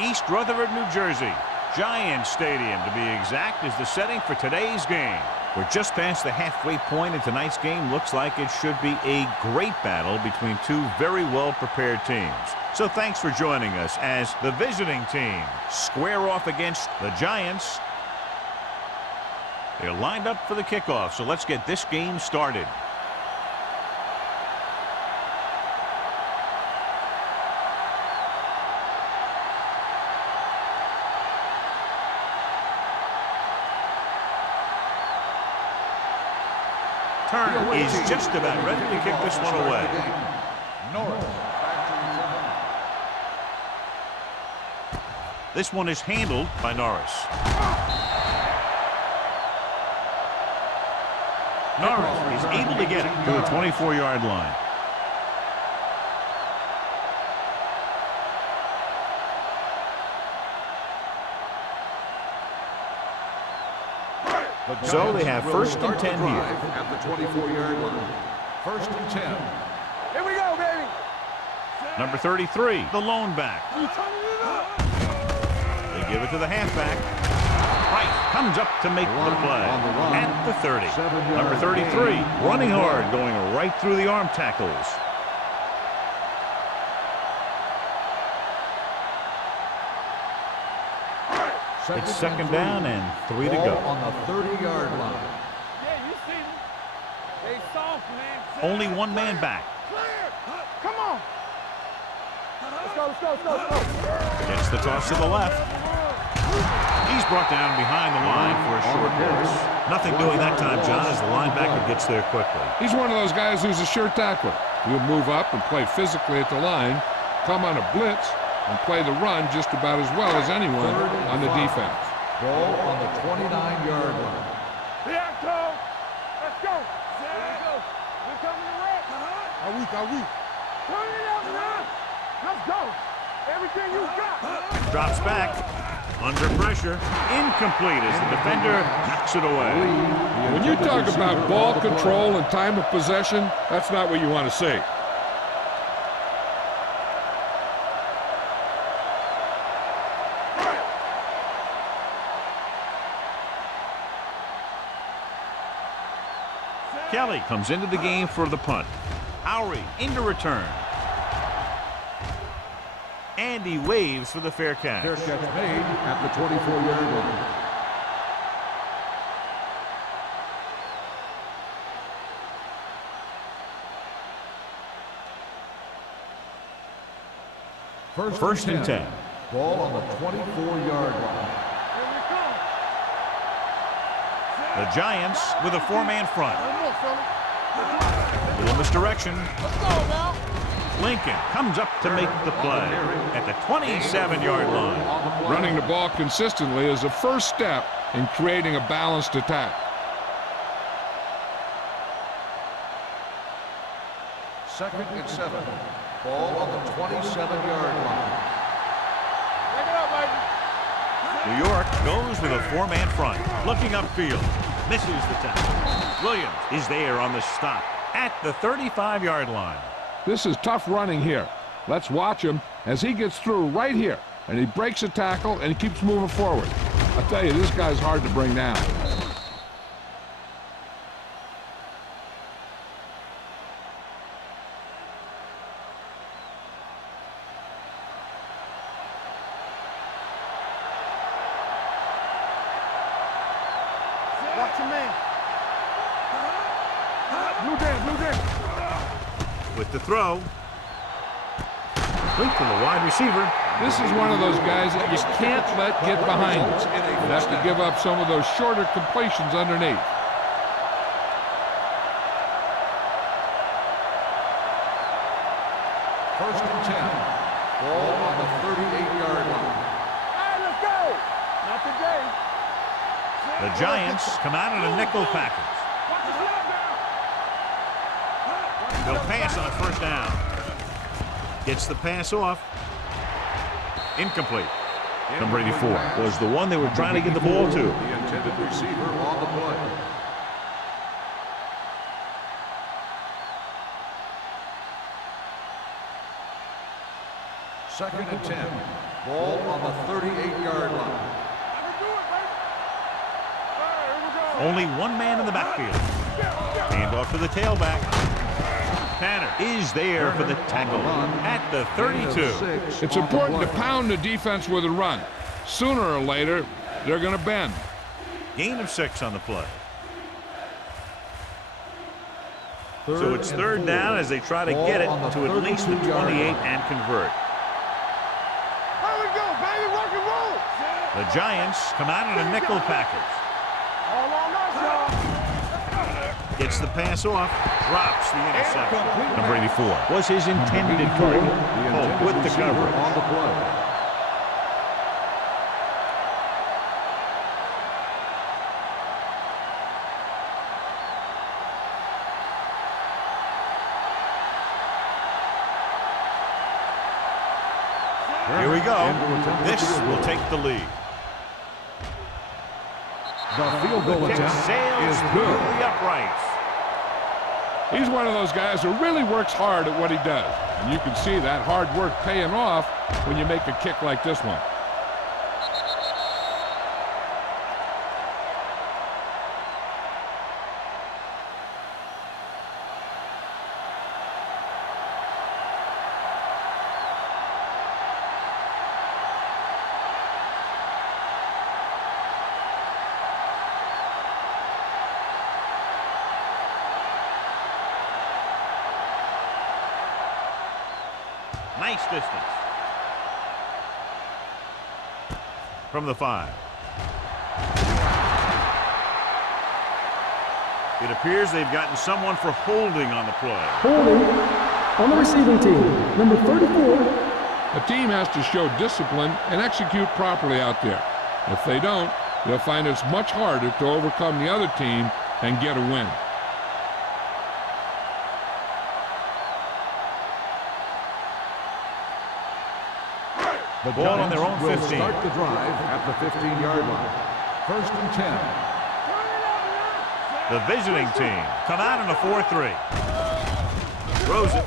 East Rutherford, New Jersey. Giant Stadium, to be exact, is the setting for today's game. We're just past the halfway point, and tonight's game looks like it should be a great battle between two very well-prepared teams. So thanks for joining us as the visiting team square off against the Giants. They're lined up for the kickoff, so let's get this game started. Turner is just about ready to kick this one away. This one is handled by Norris. Norris is able to get it to the 24-yard line. So they have first and 10 here. At the 24-yard line. First and 10. Here we go, baby. Number 33, the lone back. They give it to the halfback. Price comes up to make the play at the 30. Number 33, running hard, going right through the arm tackles. It's second down and 3 to go. On the 30-yard line. Yeah, you see them. They soft, man. Only one man back. Clear. Come on. Let's go, let's go, let's go, let's go. Gets the toss to the left. He's brought down behind the line for a short loss. Nothing doing that time, John, as the linebacker gets there quickly. He's one of those guys who's a sure tackler. He'll move up and play physically at the line, come on a blitz, and play the run just about as well as anyone on the defense. Ball on the 29-yard line. Bianco, let's go. Let's go. We're coming to work. Are we? Turn it up now. Let's go. Everything you got. Drops back. Under pressure. Incomplete as the defender knocks it away. When you talk about ball control and time of possession, that's not what you want to see. Kelly comes into the game for the punt. Howry into return. And he waves for the fair catch. Fair catch made at the 24-yard line. First and 10. Ball on the 24-yard line. The Giants with a four-man front. A little misdirection. Lincoln comes up to make the play at the 27-yard line. Running the ball consistently is the first step in creating a balanced attack. Second and 7. Ball on the 27-yard line. Take it up, baby. New York goes with a four-man front. Looking upfield. Misses the tackle. Williams is there on the stop at the 35-yard line. This is tough running here. Let's watch him as he gets through right here. And he breaks a tackle and he keeps moving forward. I tell you, this guy's hard to bring down. Watch your man. Blue Dan. With the throw. Complete to the wide receiver. This is one of those guys that you can't let get behind you. You have to give up some of those shorter completions underneath. First and 10. Ball on the 38-yard line. All right, let's go. Not today. The Giants come out in a nickel package. They'll pass on first down. Gets the pass off. Incomplete. Number 84 was the one they were trying to get the ball to. The intended receiver on the play. Second and 10. Ball on the 38-yard line. Only one man in the backfield. Hand off to the tailback. Tanner is there for the tackle at the 32. It's important to pound the defense with a run. Sooner or later, they're going to bend. Gain of 6 on the play. So it's third down as they try to get it to at least the 28 and convert. Here we go, baby, rock and roll. The Giants come out in a nickel package. All on us, y'all. Gets the pass off, drops the interception. Number 84 was his intended target. Oh, with the coverage. On the play. Here we go. This will take the lead. The field goal Kick attempt sails is through good. the uprights. He's one of those guys who really works hard at what he does. And you can see that hard work paying off when you make a kick like this one. Nice distance. From the 5. It appears they've gotten someone for holding on the play. Holding on the receiving team, number 34. A team has to show discipline and execute properly out there. If they don't, they'll find it's much harder to overcome the other team and get a win. The Ball on their own Giants 15. will start the drive at the 15-yard line. First and 10. The visiting team come out in a 4-3. Throws it.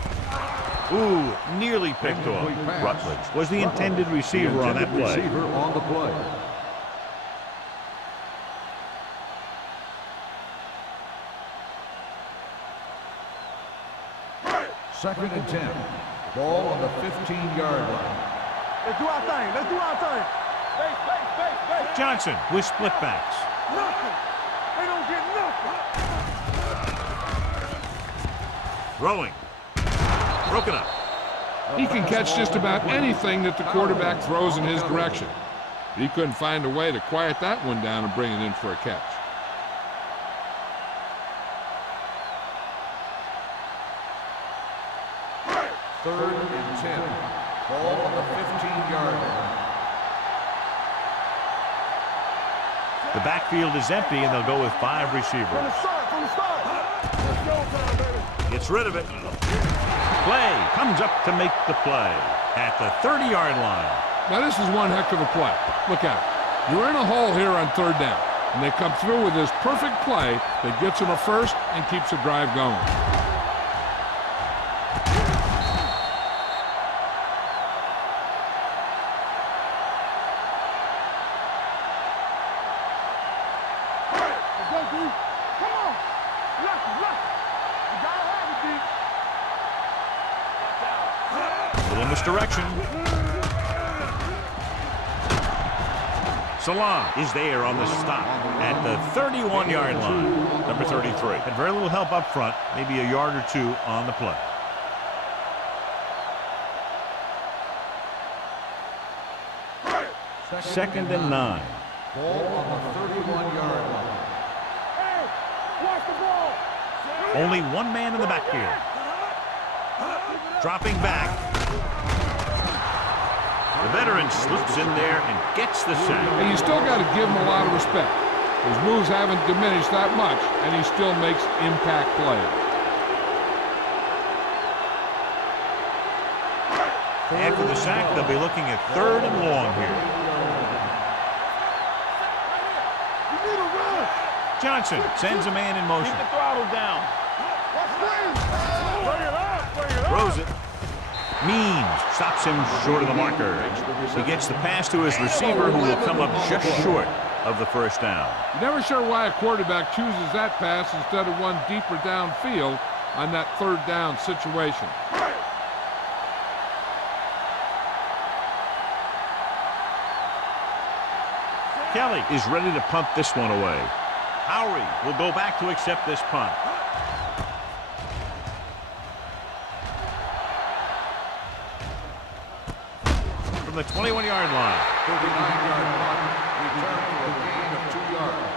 Ooh, nearly picked off. Incomplete pass. Rutledge was the intended receiver on that play. Receiver on the play. Second and 10. Ball on the 15-yard line. Let's do our thing. Let's do our thing. Base. Johnson with split backs. Nothing. They don't get nothing. Throwing. Broken up. He can catch just about anything that the quarterback throws in his direction. He couldn't find a way to quiet that one down and bring it in for a catch. Third and 10. Ball on the 15-yard line. The backfield is empty, and they'll go with 5 receivers. From the start. Let's go time, baby. Gets rid of it. Play comes up to make the play at the 30-yard line. Now this is one heck of a play. Look out. You're in a hole here on third down, and they come through with this perfect play that gets them a first and keeps the drive going. Let's go, dude. Come on. Lock it. You gotta have it, D. Little misdirection. Salam is there on the stop at the 31-yard line. Number 33. Had very little help up front, maybe a yard or two on the play. Second and 9. Ball on the 31-yard line. Hey, watch the ball. Only one man in the backfield. Dropping back. The veteran slips in there and gets the sack. And you still got to give him a lot of respect. His moves haven't diminished that much, and he still makes impact plays. After the sack, they'll be looking at 3rd and long here. You need a run. Johnson sends a man in motion. Keep the throttle down. Bring it up. Throws it. Means stops him short of the marker. He gets the pass to his receiver, who will come up just short of the first down. You're never sure why a quarterback chooses that pass instead of one deeper downfield on that third down situation. Kelly is ready to punt this one away. Howery will go back to accept this punt. From the 21-yard line. 39-yard punt. Return for a gain of 2 yards.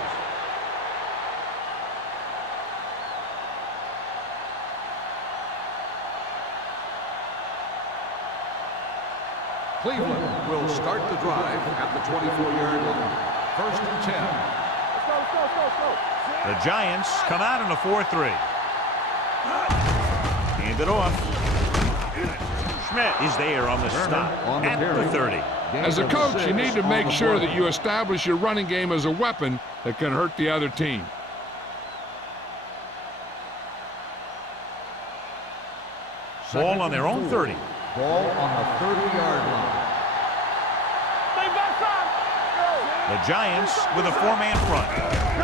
Cleveland will start the drive at the 24-yard line. 1st and 10. The Giants come out in a 4-3. Hand it off. Schmidt is there on the stop at the 30. As a coach, you need to make sure that you establish your running game as a weapon that can hurt the other team. Ball on their own 30. Ball on the 30-yard line. The Giants with a 4-man front.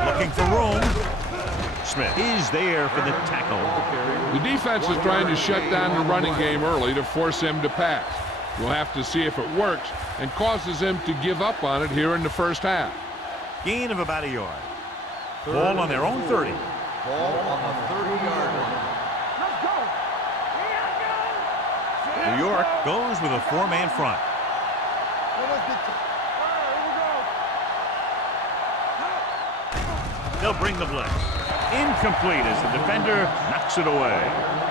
Looking for room. Smith is there for the tackle. The defense is trying to shut down the running game early to force him to pass. We'll have to see if it works and causes him to give up on it here in the first half. Gain of about a yard. Ball on their own 30. Ball on the 30-yard line. New York goes with a 4-man front. They'll bring the blitz. Incomplete as the defender knocks it away.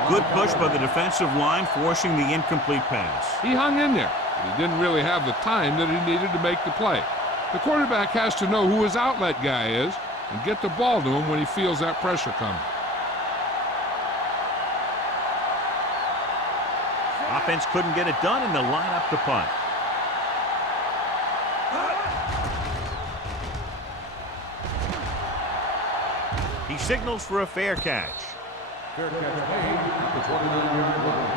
Good push by the defensive line, forcing the incomplete pass. He hung in there, but he didn't really have the time that he needed to make the play. The quarterback has to know who his outlet guy is and get the ball to him when he feels that pressure coming. Offense couldn't get it done, and they'll line up to punt. He signals for a fair catch. Fair catch made at the 29-yard line.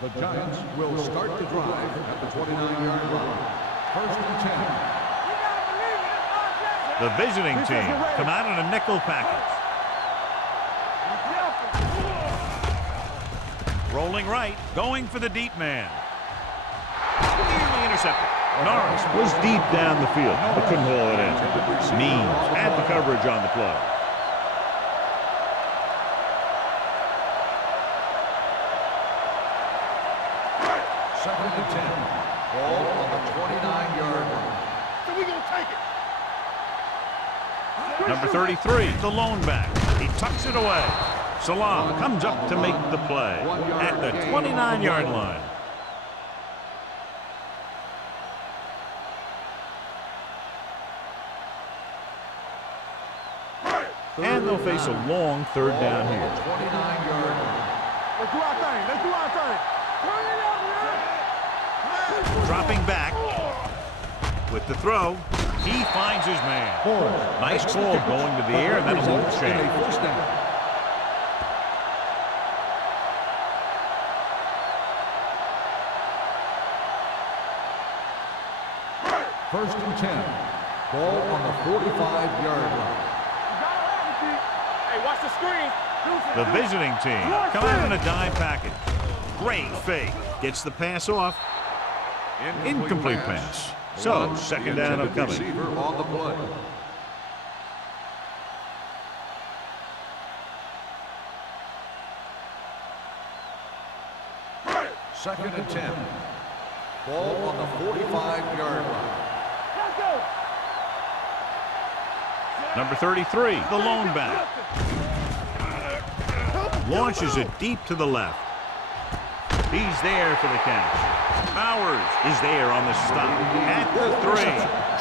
The Giants will start the drive at the 29-yard line. 1st and 10. The visiting team come out in a nickel package. Rolling right, going for the deep man. Nearly intercepted. Norris was deep down the field, but couldn't haul it in. Means had the coverage on the play. Second and 10. Ball on the 29-yard line. So we gonna take it. Number 33, the lone back. He tucks it away. Salam comes up to make the play at the 29-yard line. And they'll face a long third down here. 29-yard line. Let's do our thing. Let's do our thing. Turn it up, man. Dropping back with the throw. He finds his man. Nice ball going to the air, and that'll move the chain. First down. First and 10. Ball on the 45-yard line. Hey, watch the screen. The visiting team come out in a dime package. Great fake. Gets the pass off. Incomplete pass. So, second down upcoming. Receiver on the play. Second and 10. Ball on the 45-yard line. Let's go. Number 33, the lone back. Launches it deep to the left. He's there for the catch. Bowers is there on the stop at the 3.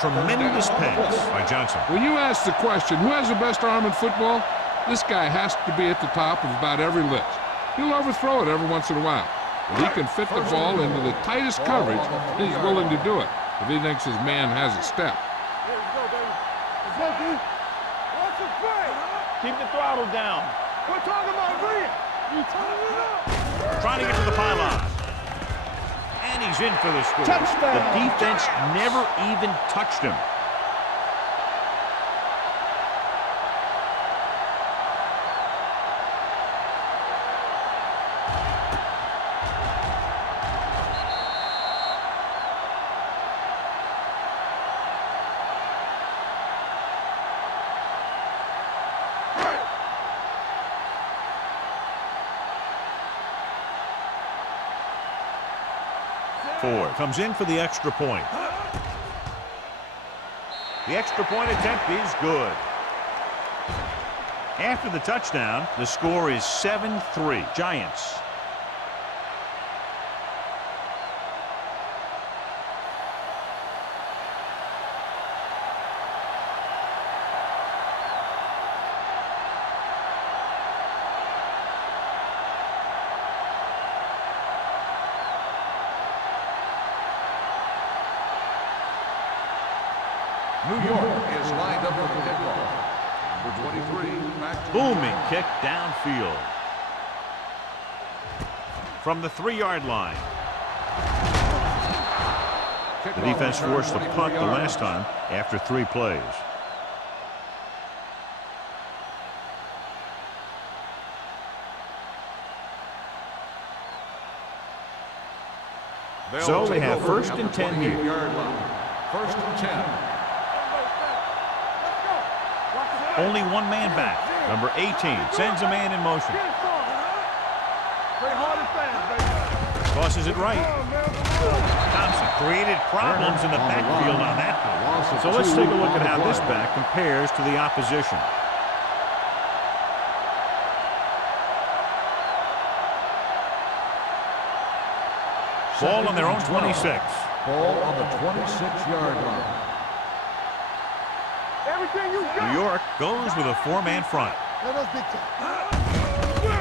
Tremendous pass by Johnson. When you ask the question, who has the best arm in football? This guy has to be at the top of about every list. He'll overthrow it every once in a while. But he can fit the ball into the tightest coverage, and he's willing to do it if he thinks his man has a step. Keep the throttle down. We're talking about Green. You turning it up. Trying to get to the pylon. And he's in for the score. Touchdown. The defense never even touched him. Ford comes in for the extra point. The extra point attempt is good. After the touchdown, the score is 7-3 Giants. New York is lined up for the kickoff. Number 23, back to Booming kick downfield. From the 3-yard line. The defense forced a punt the last time after 3 plays. So they have 1st and 10 here. 1st and 10. Only one man back. Number 18 sends a man in motion. Tosses it right. Thompson created problems in the backfield on that play. So let's take a look at how this back compares to the opposition. Ball on their own 26. Ball on the 26-yard line. New York goes with a 4-man front.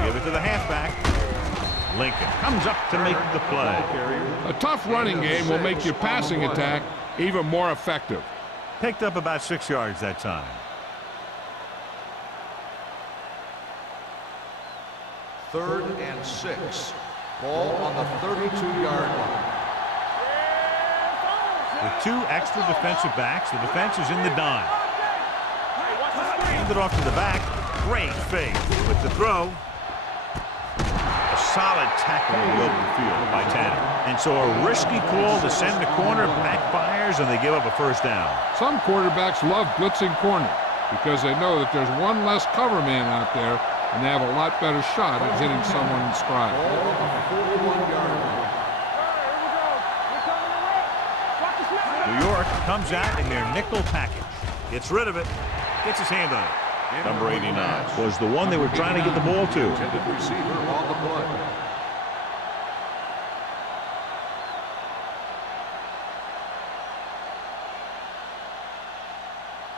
Give it to the halfback. Lincoln comes up to make the play. A tough running game will make your passing attack even more effective. Picked up about 6 yards that time. Third and 6. Ball on the 32-yard line. With 2 extra defensive backs, the defense is in the dime. Hand it off to the back. Great fake with the throw. A solid tackle in the open field by Tanner. And so a risky call to send the corner backfires, and they give up a 1st down. Some quarterbacks love blitzing corner because they know that there's one less cover man out there, and they have a lot better shot at hitting someone in stride. Ball on the 41-yard line. New York comes out in their nickel package. Gets rid of it. Gets his hand on it. Number 89 was the one they were trying to get the ball to. Intended receiver on the play.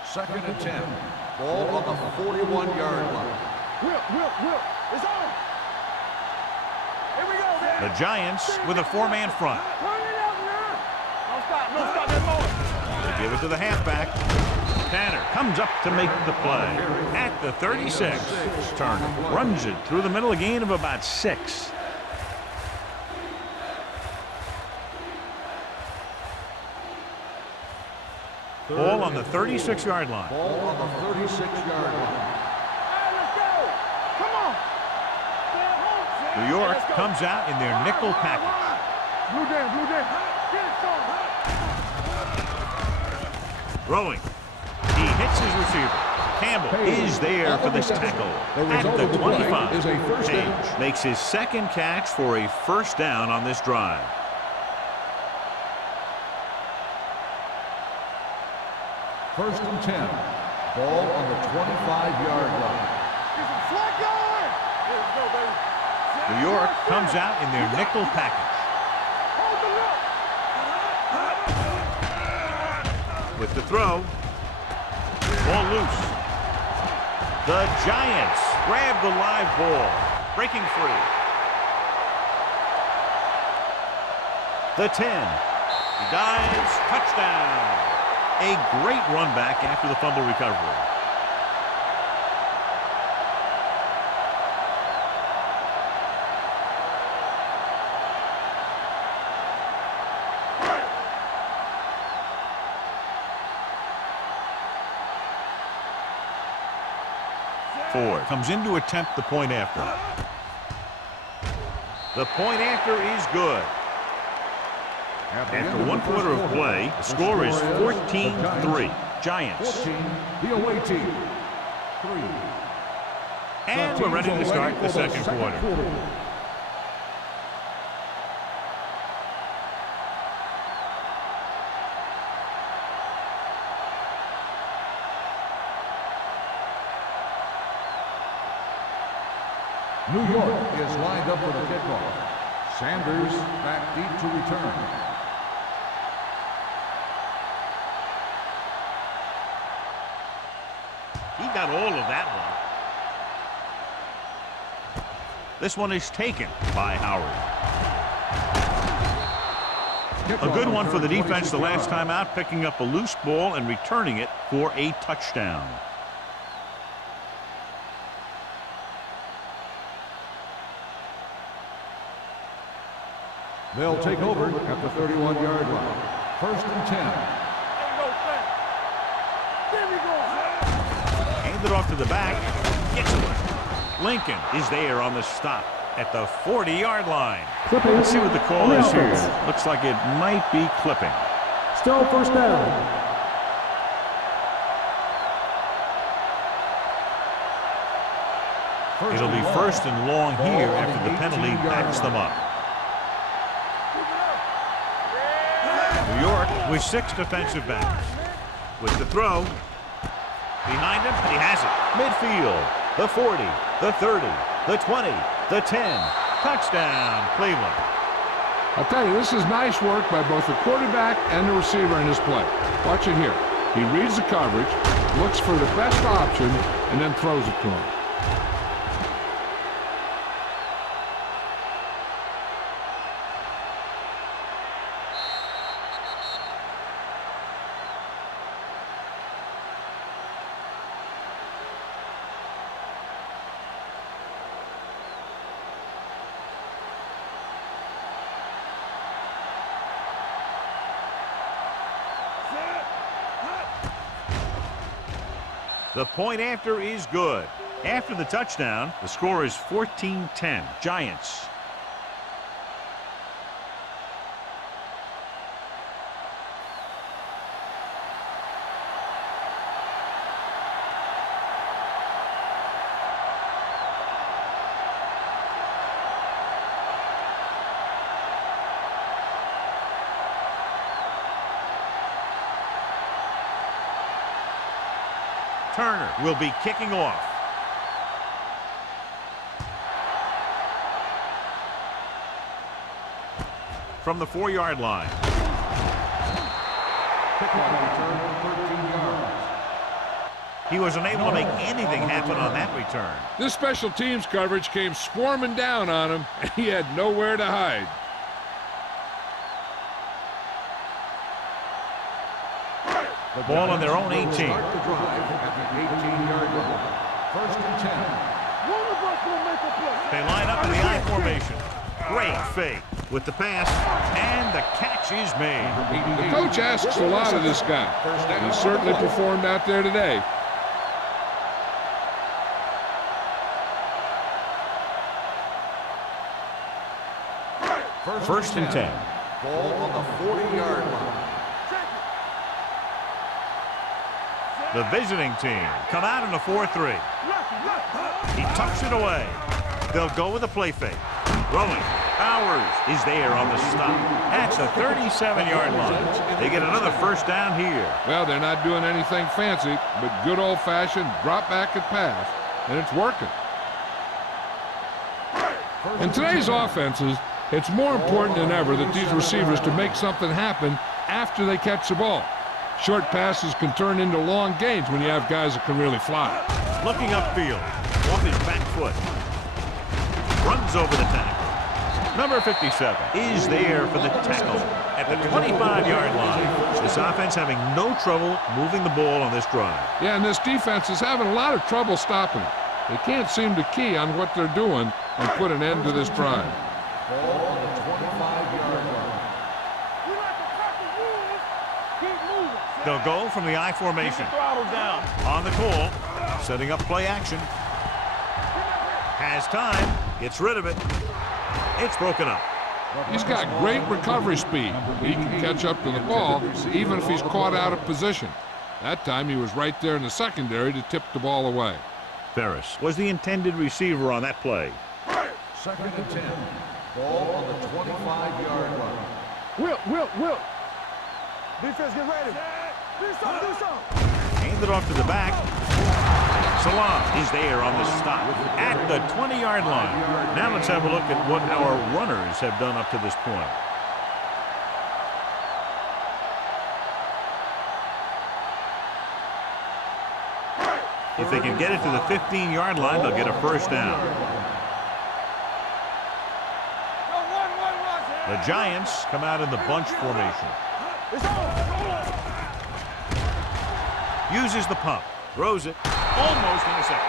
Second and 10. Ball on the 41-yard line. Will, it's on. Here we go, man. The Giants with a 4-man front. Turn it up now. Don't stop that ball. They give it to the halfback. Tanner comes up to make the play at the 36. Turner runs it through the middle, a gain of about 6. Ball on the 36-yard line. Ball on the 36-yard line. Hey, let's go. Come on. Stay at home. New York comes out in their nickel package. Blue down. Get it, son. Throwing. He hits his receiver. Campbell is there for this tackle at the 25. Page makes his 2nd catch for a 1st down on this drive. First and 10. Ball on the 25-yard line. New York comes out in their nickel package. With the throw. Ball loose. The Giants grab the live ball. Breaking free. The 10. He dives. Touchdown. A great run back after the fumble recovery. forward. Comes in to attempt the point after. The point after is good. After 1 quarter of play, the score is 14-3. Giants. 14, the away team. 3. And we're ready to start the second quarter. New York is lined up for the kickoff. Sanders back deep to return. He got all of that one. This one is taken by Howard. A good one for the defense the last time out, picking up a loose ball and returning it for a touchdown. They'll take over at the 31-yard line. 1st and 10. Handed off to the back. Gets it. Lincoln is there on the stop at the 40-yard line. Clipping. Let's see what the call On the is here. offense. Looks like it might be clipping. Still first down. It'll be 1st and long here after the penalty backs them up. New York with 6 defensive backs. With the throw. Behind him, and he has it. Midfield. The 40, the 30, the 20, the 10. Touchdown, Cleveland. I'll tell you, this is nice work by both the quarterback and the receiver in his play. Watch it here. He reads the coverage, looks for the best option, and then throws it to him. The point after is good. After the touchdown, the score is 14-10. Giants. Turner will be kicking off. From the 4-yard line. He was unable to make anything happen on that return. This special teams coverage came swarming down on him, and he had nowhere to hide. The ball on their own 18. Start the drive at the 18-yard line. 1st and 10. One of us will make a play. They line up in the I formation. Great fake with the pass, and the catch is made. The coach asks a lot of this guy. He certainly performed out there today. First and 10. Ball on the 40-yard line. The visiting team come out in a 4-3. He tucks it away. They'll go with a play fake. Rolling. Powers is there on the stop. That's a 37-yard line. They get another first down here. Well, they're not doing anything fancy, but good old-fashioned drop back and pass, and it's working. In today's offenses, it's more important than ever that these receivers to make something happen after they catch the ball. Short passes can turn into long gains when you have guys that can really fly. Looking upfield, off his back foot. Runs over the tackle. Number 57 is there for the tackle at the 25-yard line. This offense having no trouble moving the ball on this drive. Yeah, and this defense is having a lot of trouble stopping it. They can't seem to key on what they're doing and put an end to this drive. Ball on the 25-yard line. We like to crack the rules. Keep moving. They'll go from the I formation. Throttle down. On the call, setting up play action. Has time. Gets rid of it. It's broken up. He's got great recovery speed. He can catch up to the ball even if he's caught out of position. That time he was right there in the secondary to tip the ball away. Ferris was the intended receiver on that play. 2nd and 10. Ball on the 25-yard line. Will. Defense, get ready. Do something. Hand it off to the back. Salam is there on the stop at the 20-yard line. Now let's have a look at what our runners have done up to this point. If they can get it to the 15-yard line, they'll get a first down. The Giants come out in the bunch formation. Uses the pump. Throws it. Almost intercepted.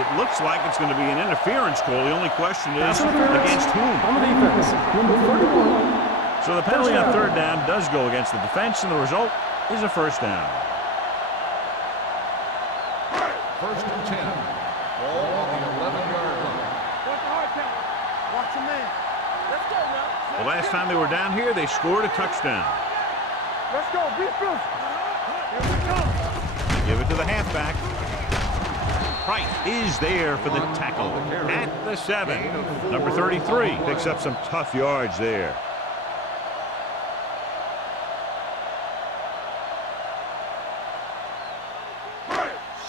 It looks like it's going to be an interference call. The only question is against whom? On the defense, number 31. So the penalty on 3rd down does go against the defense, and the result is a first down. 1st and 10. Ball on the 11-yard line. Watch your man. Let's go now. The last time they were down here, they scored a touchdown. Let's go. Be physical. Here we go. Give it to the halfback. Price is there for the tackle at the 7. Number 33 picks up some tough yards there.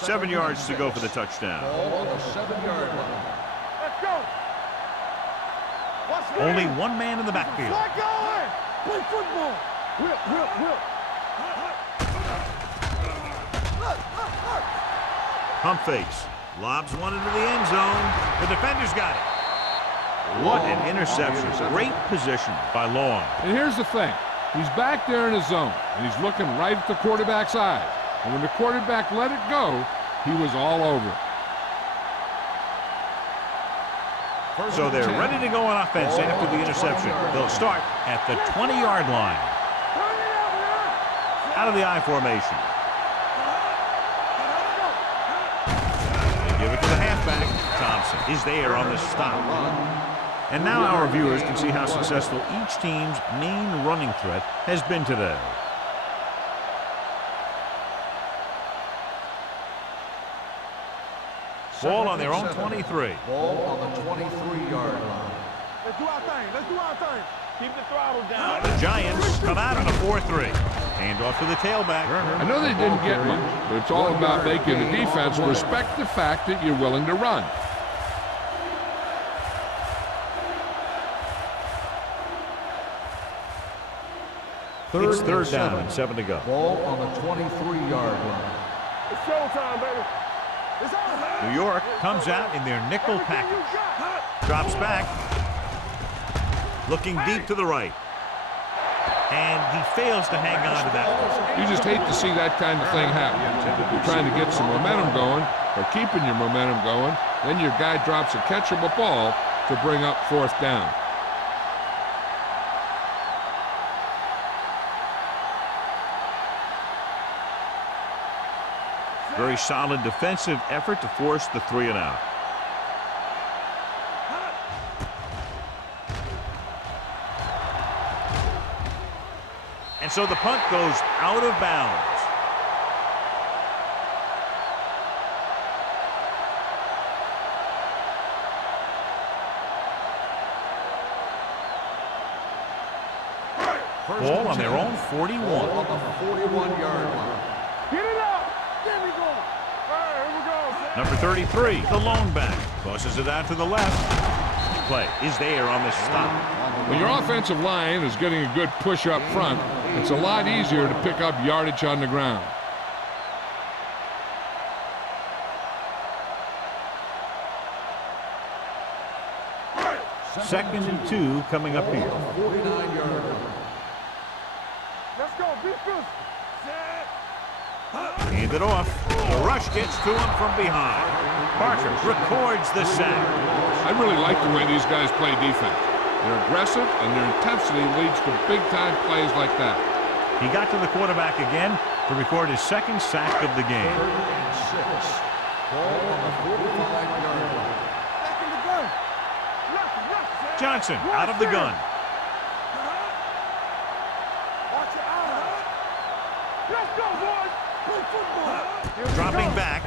Seven yards to go for the touchdown. Ball on the 7-yard line. Let's go. Watch me. Only one man in the backfield. Slide going. Play football. Will. Pump fakes. Lobs one into the end zone. The defender's got it. What an interception. Great position by Long. And here's the thing. He's back there in his zone, and he's looking right at the quarterback's eyes. And when the quarterback let it go, he was all over it. So they're ready to go on offense after the interception. They'll start at the 20-yard line. Out of the I formation. They give it to the halfback. Thompson is there on the stop. And now our viewers can see how successful each team's main running threat has been today. Ball on their own 23. Ball on the 23-yard line. Let's do our thing. Keep the throttle down. The Giants come out on a 4-3. Hand off to the tailback. I know they didn't get much, but it's all about making the defense respect the fact that you're willing to run. It's 3rd down and 7 to go. Ball on the 23-yard line. It's showtime, baby. It's on, man. New York comes out in their nickel package. Drops back. Looking deep to the right. And he fails to hang on to that one. You just hate to see that kind of thing happen. You're trying to get some momentum going, or keeping your momentum going, then your guy drops a catchable ball to bring up 4th down. Very solid defensive effort to force the 3 and out. And so the punt goes out of bounds. Ball on their own 41. Ball on the 41-yard line. Get it up. There we go. All right, here we go. Number 33, the lone back, tosses it out to the left. Play is there on the stop. When your offensive line is getting a good push up front, it's a lot easier to pick up yardage on the ground. Second and 2 coming up here. 49-yard line. Let's go. Be physical. Hand it off. The rush gets to him from behind. Parker records the sack. I really like the way these guys play defense. They're aggressive, and their intensity leads to big-time plays like that. He got to the quarterback again to record his 2nd sack of the game. 3rd and 6. Ball on the 45-yard line. Johnson out of the gun. Watch your eyes. Let's go, boys. Play football. Here we Dropping go. back.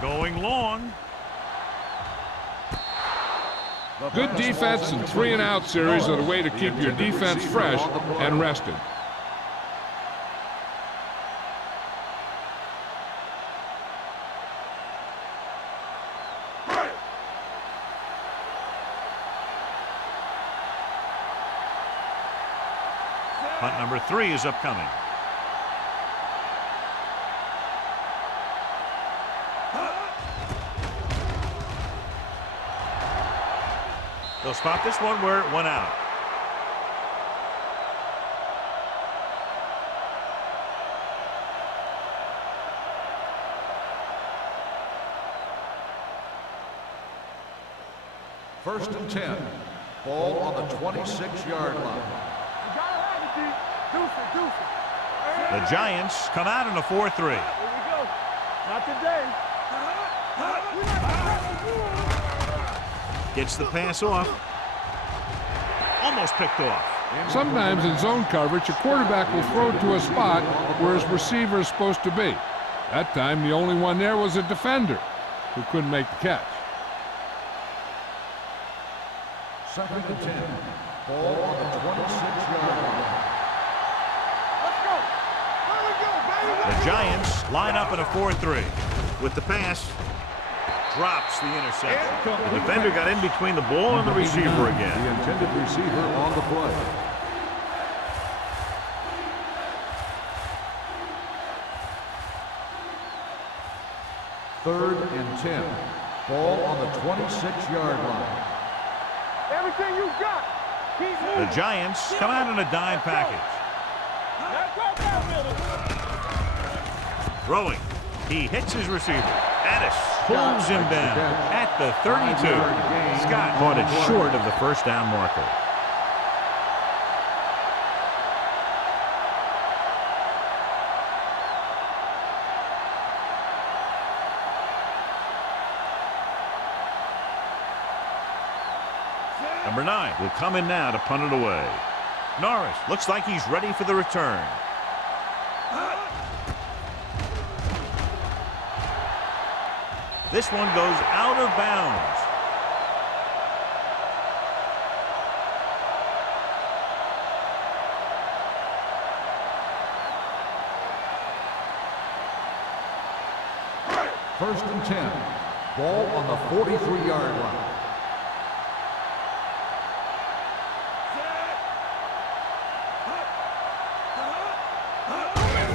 Going long. Good defense and 3-and-out series are the way to keep your defense fresh and rested. Punt number 3 is upcoming. They'll spot this one where it went out. First and 10. Ball on the 26-yard line. You gotta have it, D. Deuce it. The Giants come out in a 4-3. Here we go. Not today. We not Gets the pass off. Almost picked off. Sometimes in zone coverage, a quarterback will throw to a spot where his receiver is supposed to be. That time, the only one there was a defender who couldn't make the catch. Second and 10. Ball on the 26-yard line. Let's go. There we go, baby. The Giants line up in a 4-3. With the pass, drops the interception. The defender got in between the ball and the receiver again. The intended receiver on the play. Third and 10. Ball on the 26-yard line. Everything you got. Keep moving. The Giants come out in a dime package. Let's go, Billy. Throwing. He hits his receiver. Addis pulls him down at the 32. Scott caught it short of the first down marker. Number 9 will come in now to punt it away. Norris looks like he's ready for the return. This one goes out of bounds. First and 10. Ball on the 43-yard line.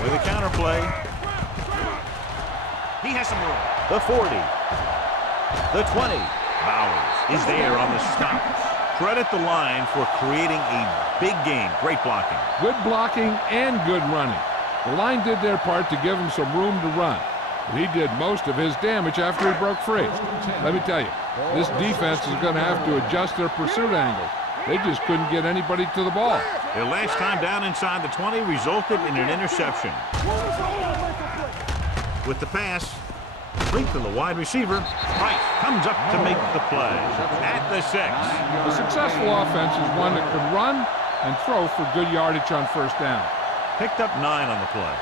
With a counter play. He has some room. The 40. The 20. Bowers is there on the stop. Credit the line for creating a big game. Great blocking. Good blocking and good running. The line did their part to give him some room to run. But he did most of his damage after he broke free. Let me tell you, this defense is going to have to adjust their pursuit angle. They just couldn't get anybody to the ball. Their last time down inside the 20 resulted in an interception. With the pass, complete to the wide receiver. Price comes up to make the play at the 6. A successful offense is one that can run and throw for good yardage on first down. Picked up 9 on the play.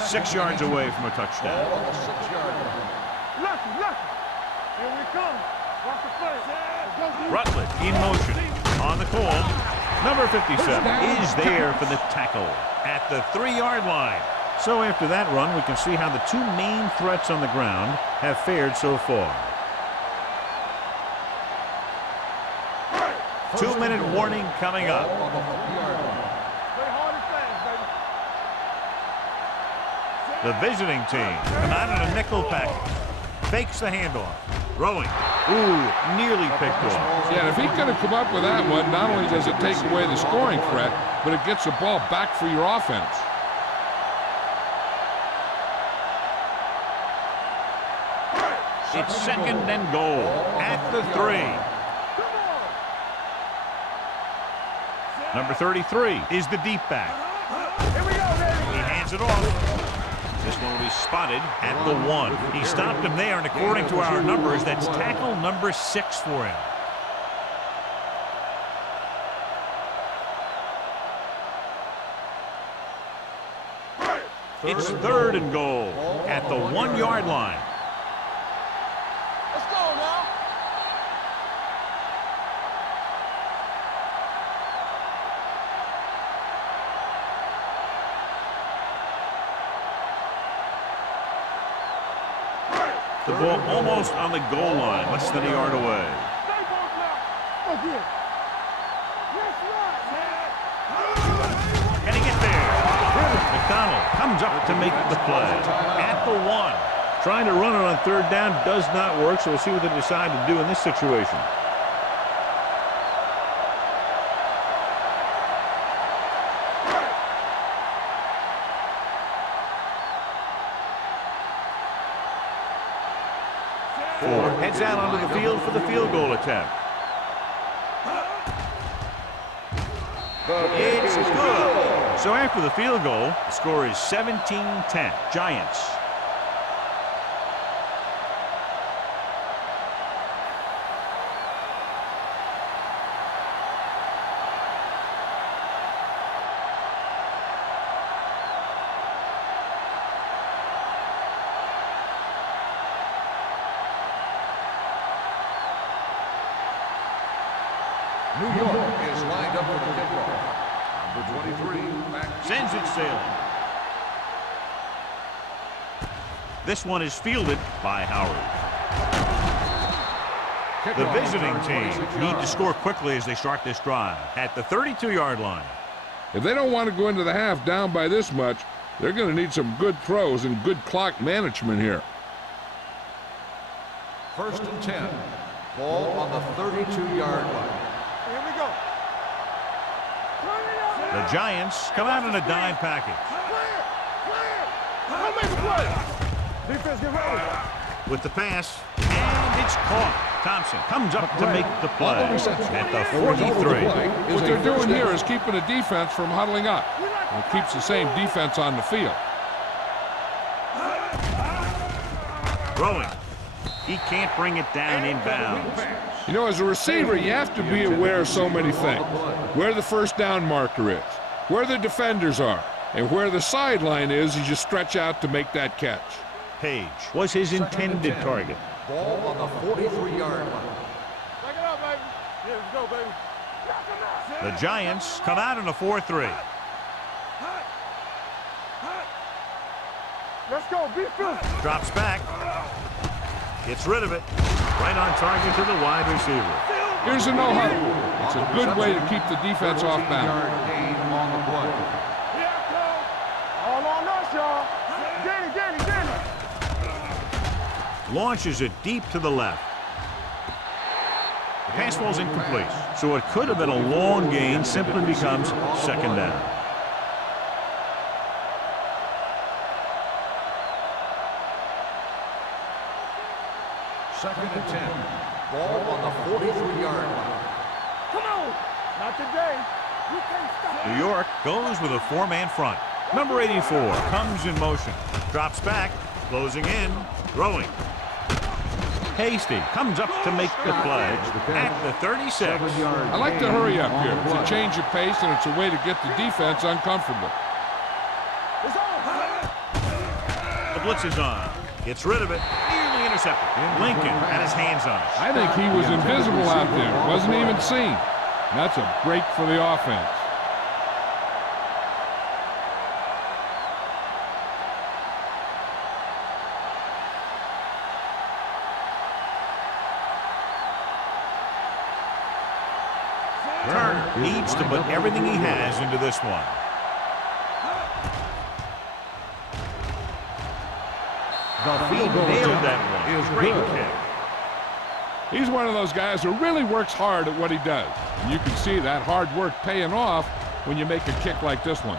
6 yards away from a touchdown. Ball on the 6-yard line. Lucky. Here we come. Watch the play. Rutledge in motion on the call. Number 57 is there for the tackle at the 3-yard line. So after that run, we can see how the two main threats on the ground have fared so far. 2-minute warning coming up. Ball on the 3-yard line. Play hard and fast, baby. The visiting team come out in a nickel package. Fakes the handoff. Throwing. Ooh, nearly picked off. Yeah, if he could have come up with that one, not only does it take away the scoring threat, but it gets the ball back for your offense. It's second and goal at the 3. Number 33 is the deep back. Here we go, baby. He hands it off. This one will be spotted at the 1. He stopped him there, and according to our numbers, that's tackle number 6 for him. It's 3rd and goal at the 1-yard line. Let's go now. The ball almost on the goal line, less than a yard away. Stay both now. Look here. Let's run. Can he get there? McDonald comes up to make the play at the 1. Trying to run it on 3rd down does not work, so we'll see what they decide to do in this situation. Ford heads out onto the field for the field goal attempt. It's good. So after the field goal, the score is 17-10. Giants. New York is lined up for the kickoff. Number 23, Sends it sailing. This one is fielded by Howard. The visiting team need to score quickly as they start this drive at the 32-yard line. If they don't want to go into the half down by this much, they're going to need some good throws and good clock management here. 1st and 10. Ball on the 32-yard line. Here we go. The Giants come out in a dime package. Clear. Clear. Don't make a play. Defense, get ready. With the pass, and it's caught. Thompson comes up to make the play at the 43. What they're doing here is keeping the defense from huddling up. It keeps the same defense on the field. Throwing. He can't bring it down inbounds. You know, as a receiver, you have to be aware of so many things. Where the 1st down marker is, where the defenders are, and where the sideline is as you stretch out to make that catch. Page was his intended target. Ball on the 43-yard line. Back it up, baby. Here we go, baby. The Giants come out in a 4-3. Let's go. Be fierce. Drops back. Gets rid of it. Right on target to the wide receiver. Here's a no huddle. It's a good way to keep the defense off balance. Gain on the play. Here I come. All on us, y'all. Danny, Danny, Danny. Launches it deep to the left. The pass falls incomplete, so it could have been a long gain, simply becomes 2nd down. Second and 10. Ball on the 43-yard line. Come on. Not today. You can't stop. New York goes with a 4-man front. Number 84 comes in motion. Drops back, closing in, throwing. Hasty comes up to make the play at the 36. I like to hurry up here. It's a change of pace, and it's a way to get the defense uncomfortable. It's on. The blitz is on. Gets rid of it. Nearly intercepted. Lincoln had his hands on it. I think he was invisible out there. Wasn't even seen. That's a break for the offense. Turner needs to put everything he has into this one. He nailed that one. Great kick. He's one of those guys who really works hard at what he does. And you can see that hard work paying off when you make a kick like this one.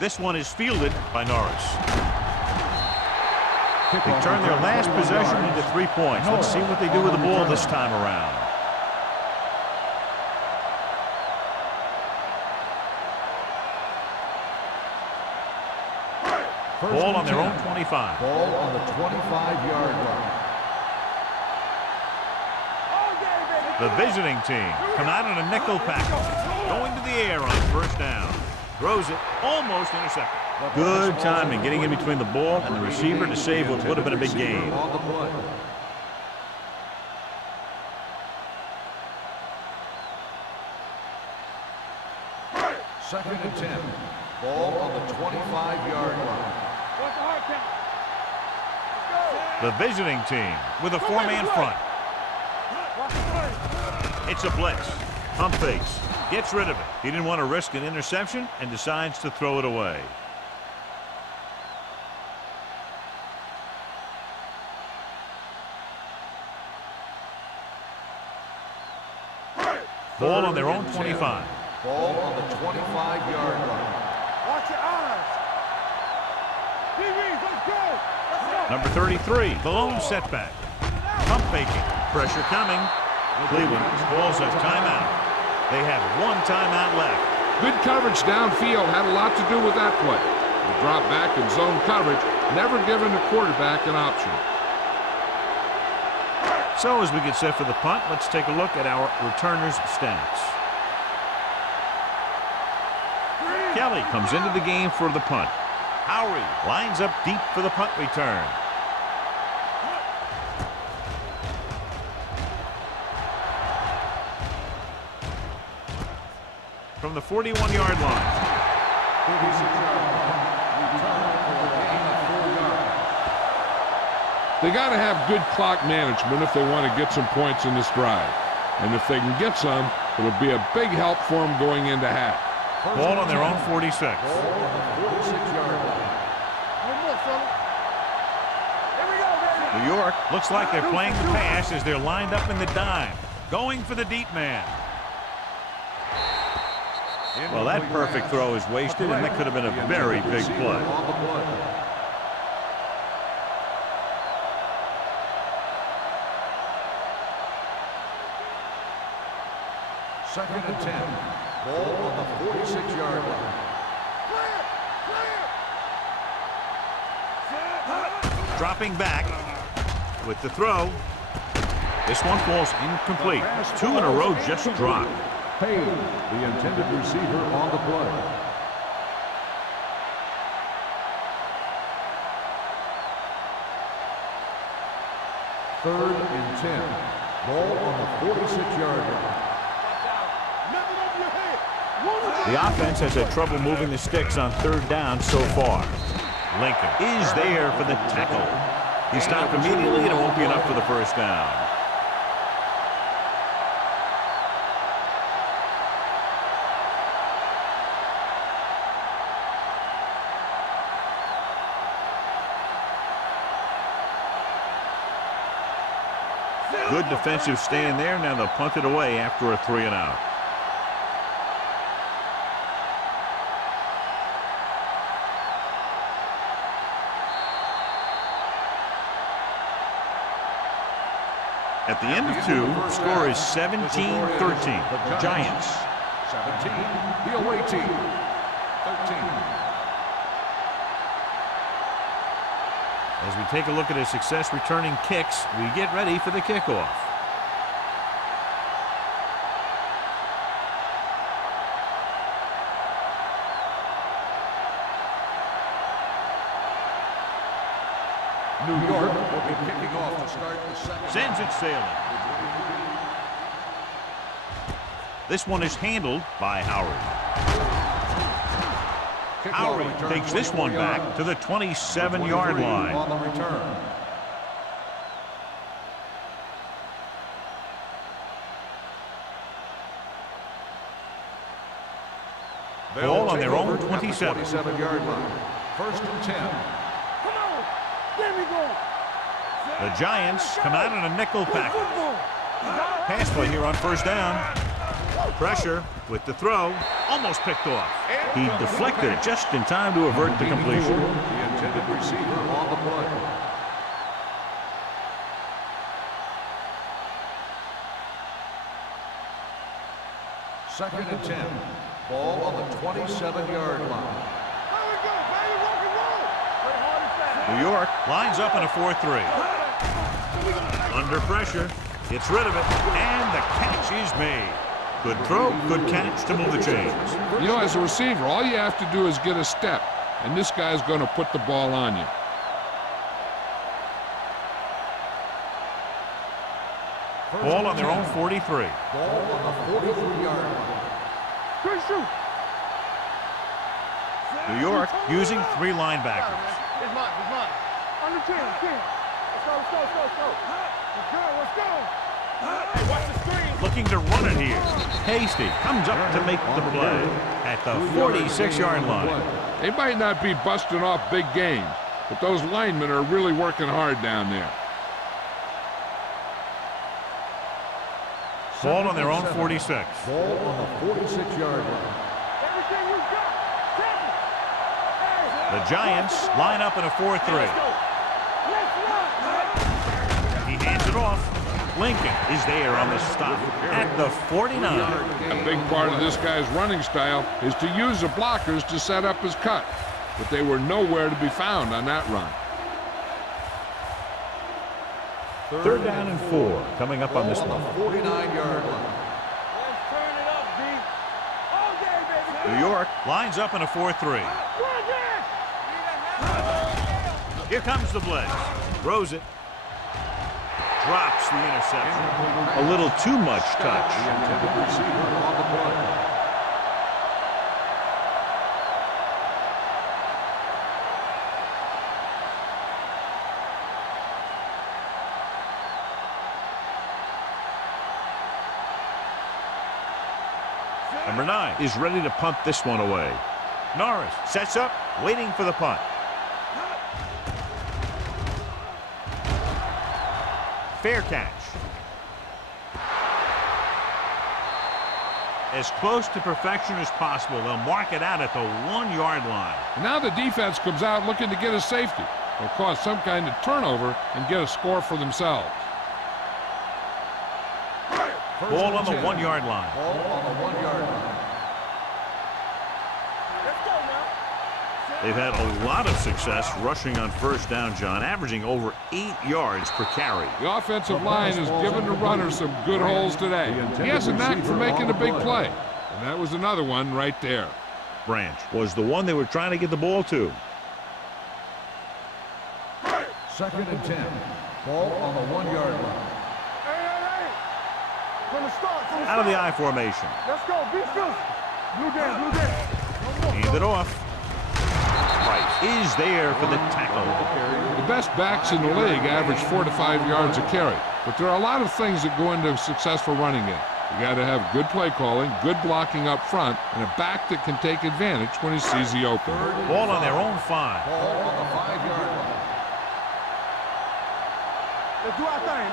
This one is fielded by Norris. They turn their last possession into 3 points. Let's see what they do with the ball this time around. Ball on their own 25. Ball on the 25-yard line. The visiting team come out in a nickel package. Going to the air on first down. Throws it, almost intercepted. Good timing getting in between the ball and the receiver to save what would have been a big gain. Second and 10. Ball on the 25-yard line. The visiting team with a 4-man front. It's a blitz. Pump fakes. Gets rid of it. He didn't want to risk an interception and decides to throw it away. Ball on their own 25. Ball on the 25-yard line. Watch your eyes. DBs, let's go. Number 33, the lone setback. Pump faking. Pressure coming. Cleveland calls a timeout. They have 1 timeout left. Good coverage downfield had a lot to do with that play. The drop back and zone coverage, never giving the quarterback an option. So as we get set for the punt, let's take a look at our returners' stats. Kelly comes into the game for the punt. Howery lines up deep for the punt return. From the 41-yard line. 36-yard line. Return for a gain of 4 yards. They got to have good clock management if they want to get some points in this drive. And if they can get some, it'll be a big help for them going into half. Ball on their own 46. Ball on the 46-yard line. One more, fella. Here we go, baby. New York looks like they're playing the pass as they're lined up in the dime. Going for the deep man. Well, that perfect throw is wasted, and that could have been a very big play. Second and 10. Ball on the 46-yard line. Dropping back with the throw. This one falls incomplete. 2 in a row just dropped. Payne, the intended receiver on the play. Third and 10. Ball on the 46-yard line. The offense has had trouble moving the sticks on 3rd down so far. Lincoln is there for the tackle. He stopped immediately, and it won't be enough for the first down. Good defensive stand there. Now they'll punt it away after a 3-and-out. At the end of 2, score is 17-13. Giants. 17, the away team. 13. As we take a look at his success returning kicks, we get ready for the kickoff. New York will be kicking off to start the second. Sends it sailing. This one is handled by Howery. Howery takes this one back to the 27-yard line. On the return. Ball on their own 27. 27-yard line. First and 10. Come on. There we go. The Giants come out in a nickel package. Pass play here on first down. Pressure with the throw. almost picked off. He deflected it just in time to avert the completion. The intended receiver on the play. Second and 10. Ball on the 27-yard line. There we go, baby, rock and roll. Play hard and fast. New York lines up in a 4-3. Under pressure, gets rid of it, and the catch is made. Good throw, good catch to move the chains. You know, as a receiver, all you have to do is get a step, and this guy's going to put the ball on you. Ball on their own 43. Ball on the 43-yard line. Good shoot. New York using 3 linebackers. It's mine. Under 10. Let's go. Let's go. Hey, watch the screen. Looking to run it here. Hasty comes up to make the play at the 46-yard line. They might not be busting off big games, but those linemen are really working hard down there. Ball on their own 46. Ball on the 46-yard line. Everything you got. Hey. The Giants line up in a 4-3. Let's run. He hands it off. Lincoln is there on the stop at the 49. A big part of this guy's running style is to use the blockers to set up his cut, but they were nowhere to be found on that run. Third down and 4 coming up on this one. 49-yard line. Let's turn it up, D. All day, baby. New York lines up in a 4-3. Here comes the blitz. Throws it. Drops the interception. A little too much touch. The intended receiver on the play. Number 9 is ready to punt this one away. Norris sets up, waiting for the punt. Fair catch. As close to perfection as possible. They'll mark it out at the 1-yard line. Now the defense comes out looking to get a safety. They'll cause some kind of turnover and get a score for themselves. Ball on the 1-yard line. Ball on the 1-yard line. Let's go now. They've had a lot of success rushing on first down, John, averaging over 8 yards per carry. The offensive line has given the runner some good holes today. He has a knack for making a big play, and that was another one right there. Branch was the one they were trying to get the ball to. Second and 10. Ball on the 1-yard line. Hey. From the start. Out of the I formation. Let's go. Be fierce. Blue dance. Hand it off. Price is there for the tackle. The best backs in the league average 4 to 5 yards a carry, but there are a lot of things that go into a successful running game. You got to have good play calling, good blocking up front, and a back that can take advantage when he sees the open. Ball on their own 5. Ball on the 5-yard line. Let's do our thing.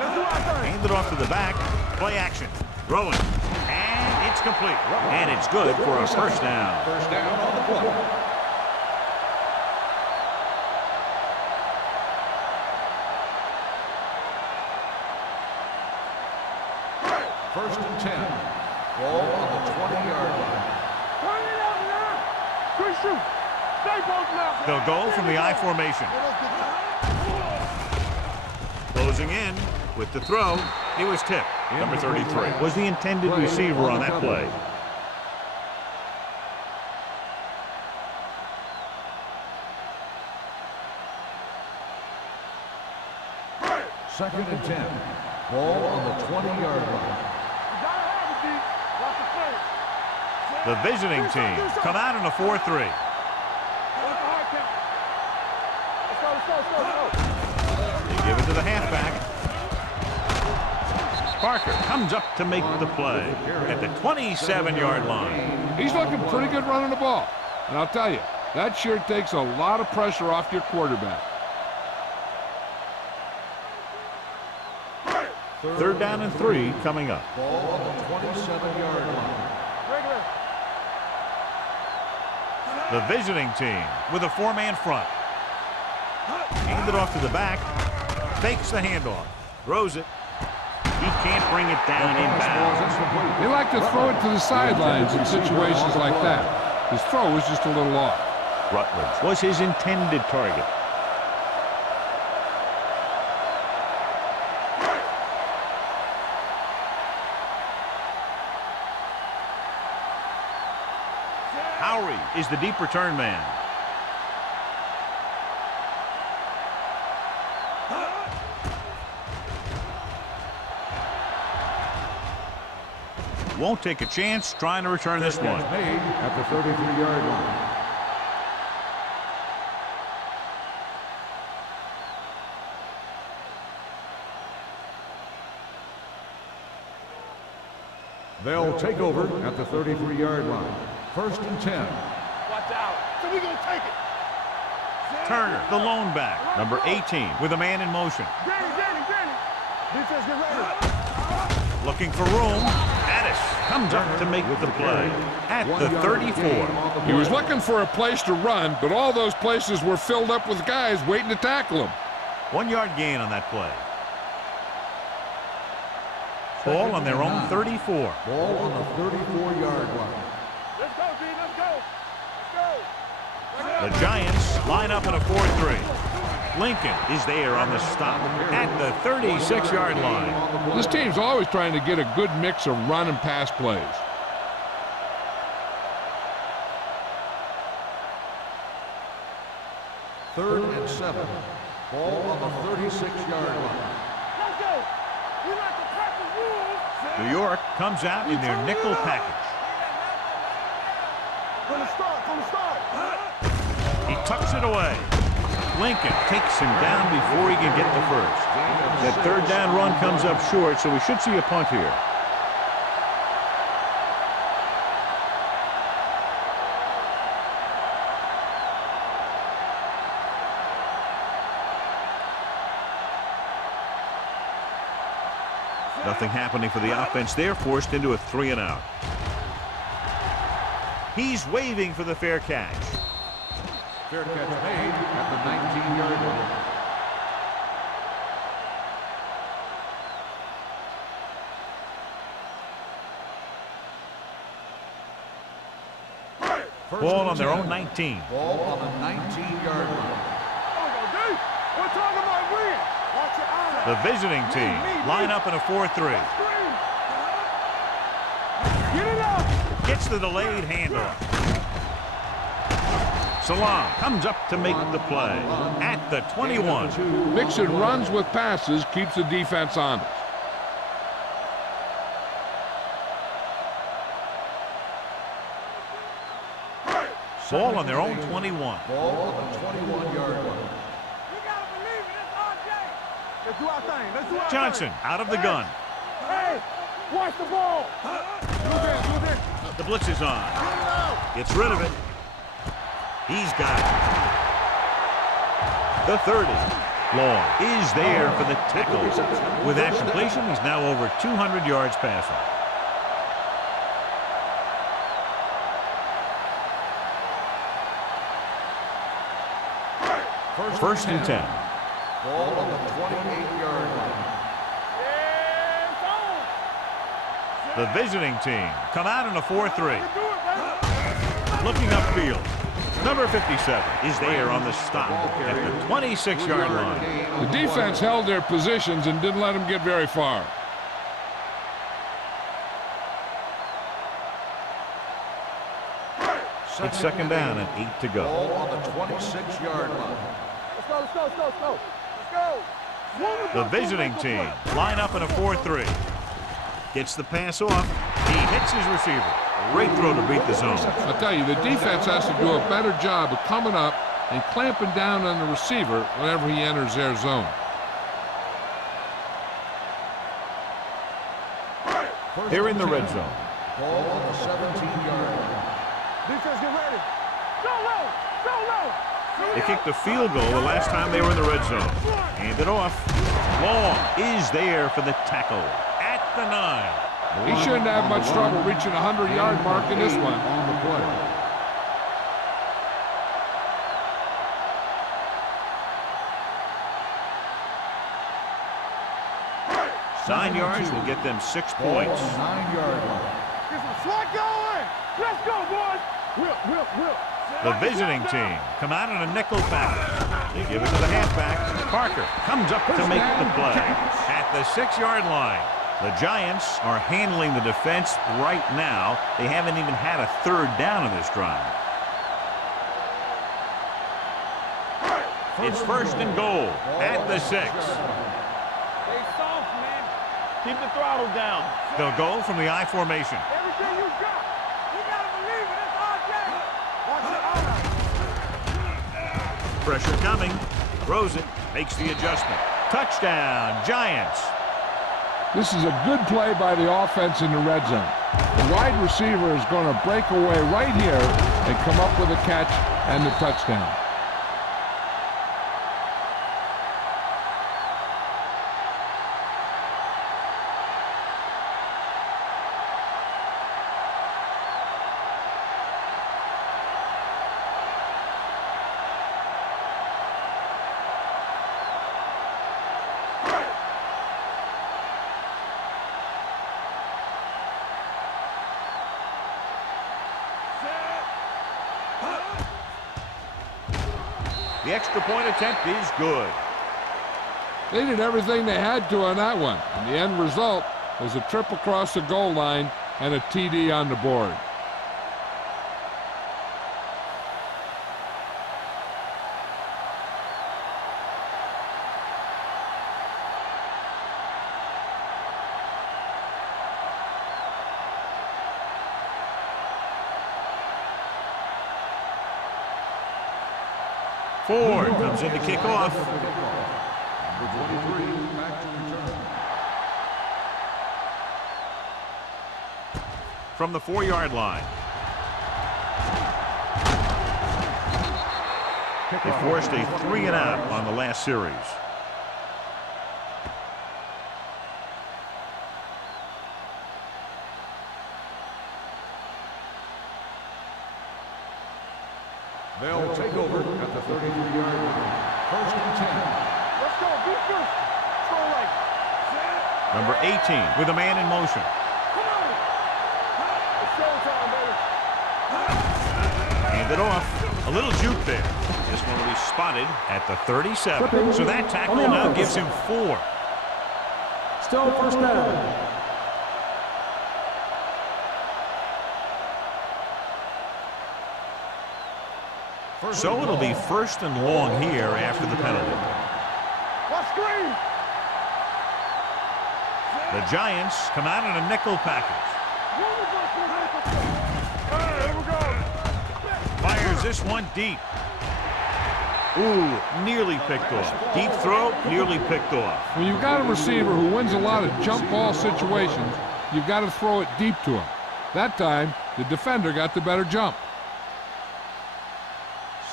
Hand it off to the back. Play action. Throwing. And it's complete. And it's good for a first down. First down on the play. First and 10. Ball on the 20-yard line. Turn it up now. Quick shoot. Stay both now. They'll go from the I formation. Closing in with the throw. It was tipped. Number 33 was the intended receiver on that play. Second and 10. Ball on the 20-yard line. The visiting team come out in a 4-3. They give it to the halfback. Parker comes up to make the play at the 27-yard line. He's looking pretty good running the ball. And I'll tell you, that sure takes a lot of pressure off your quarterback. Third down and 3 coming up. Ball on the 27-yard line. The visiting team with a 4-man front. Hand it off to the back. Fakes the handoff. Throws it. He can't bring it down inbounds. They like to throw it to the sidelines in situations like that. His throw was just a little off. Rutledge was his intended target. Howry is the deep return man. Won't take a chance trying to return this one. Made at the 33-yard line. They'll take over at the 33-yard line. 1st and 10. Watch out. So we're going to take it. Turner, the lone back, number 18, with a man in motion. Granny. Defense, get ready. Looking for room. Addis comes up to make the play at the 34. He was looking for a place to run, but all those places were filled up with guys waiting to tackle him. 1-yard gain on that play. Ball on their own 34. Ball on the 34-yard line. Let's go, D. Let's go. The Giants line up in a 4-3. Lincoln is there on the stop at the 36-yard line. This team's always trying to get a good mix of run and pass plays. Third and 7. Ball on the 36-yard line. Let's go. We like to tackle rules. New York comes out in their nickel package. From the start. He tucks it away. Lincoln takes him down before he can get the first. That 3rd down run comes up short, so we should see a punt here. Nothing happening for the offense. They're forced into a 3-and-out. He's waving for the fair catch. Fair catch made at the 19-yard line. Ball on their own 19. Ball on the 19-yard line. We're talking about win. Watch your eyes. The visiting team line up in a 4-3. Get it up. Gets the delayed handoff. Salam comes up to make the play at the 21. Mixing runs with passes keeps the defense honest. Ball on their own 21. Ball on the 21-yard line. You gotta believe it. It's RJ. Let's do our thing. Let's do our Johnson thing. out of the gun. Hey, watch the ball. Do this. The blitz is on. Gets rid of it. He's got it. The 30. Long is there for the tackle. With that completion, he's now over 200 yards passing. First and 10. Ball on the 28-yard line. The visiting team come out in a 4-3. Looking upfield. Number 57 is there on the stop at the 26-yard line. The defense held their positions and didn't let them get very far. It's 2nd down and 8 to go. Ball on the 26-yard line. Let's go. The visiting team line up in a 4-3. Gets the pass off. He hits his receiver. Great throw to beat the zone. I'll tell you, the defense has to do a better job of coming up and clamping down on the receiver whenever he enters their zone. They're in the red zone. Ball on the 17-yard line. Defense, get ready. Go low. They kicked a field goal the last time they were in the red zone. Hand it off. Long is there for the tackle at the 9. He shouldn't have much trouble reaching the 100-yard mark in this one. On the play. 9 yards will get them 6 points. 9-yard line. Get some slack going. Let's go, boys. Whip. The visiting team come out in a nickel package. They give it to the halfback. Parker comes up to make the play. At the 6-yard line, the Giants are handling the defense right now. They haven't even had a third down in this drive. It's 1st and goal at the 6. Stay soft, man. Keep the throttle down. They'll go from the I formation. Everything you got. You gotta believe it. It's RJ. Watch it out. Pressure coming. Throws it. Makes the adjustment. Touchdown, Giants. This is a good play by the offense in the red zone. The wide receiver is going to break away right here and come up with a catch and the touchdown. The extra point attempt is good. They did everything they had to on that one. And the end result was a trip across the goal line and a TD on the board. Ford comes in to kick off. Number 23, back to return. From the 4-yard line. They forced a 3 and out on the last series. They'll take over at the 33-yard line. 1st and 10. Let's go. Be first. Go right. Number 18 with a man in motion. Come on. It's showtime, baby. Hand it off. A little juke there. This one will be spotted at the 37. So that tackle now gives him 4. Still 1st down. So it'll be 1st and long here after the penalty. Watch screen. The Giants come out in a nickel package. Here we go. Fires this one deep. Ooh, nearly picked off. Deep throw, nearly picked off. When you've got a receiver who wins a lot of jump ball situations, you've got to throw it deep to him. That time, the defender got the better jump.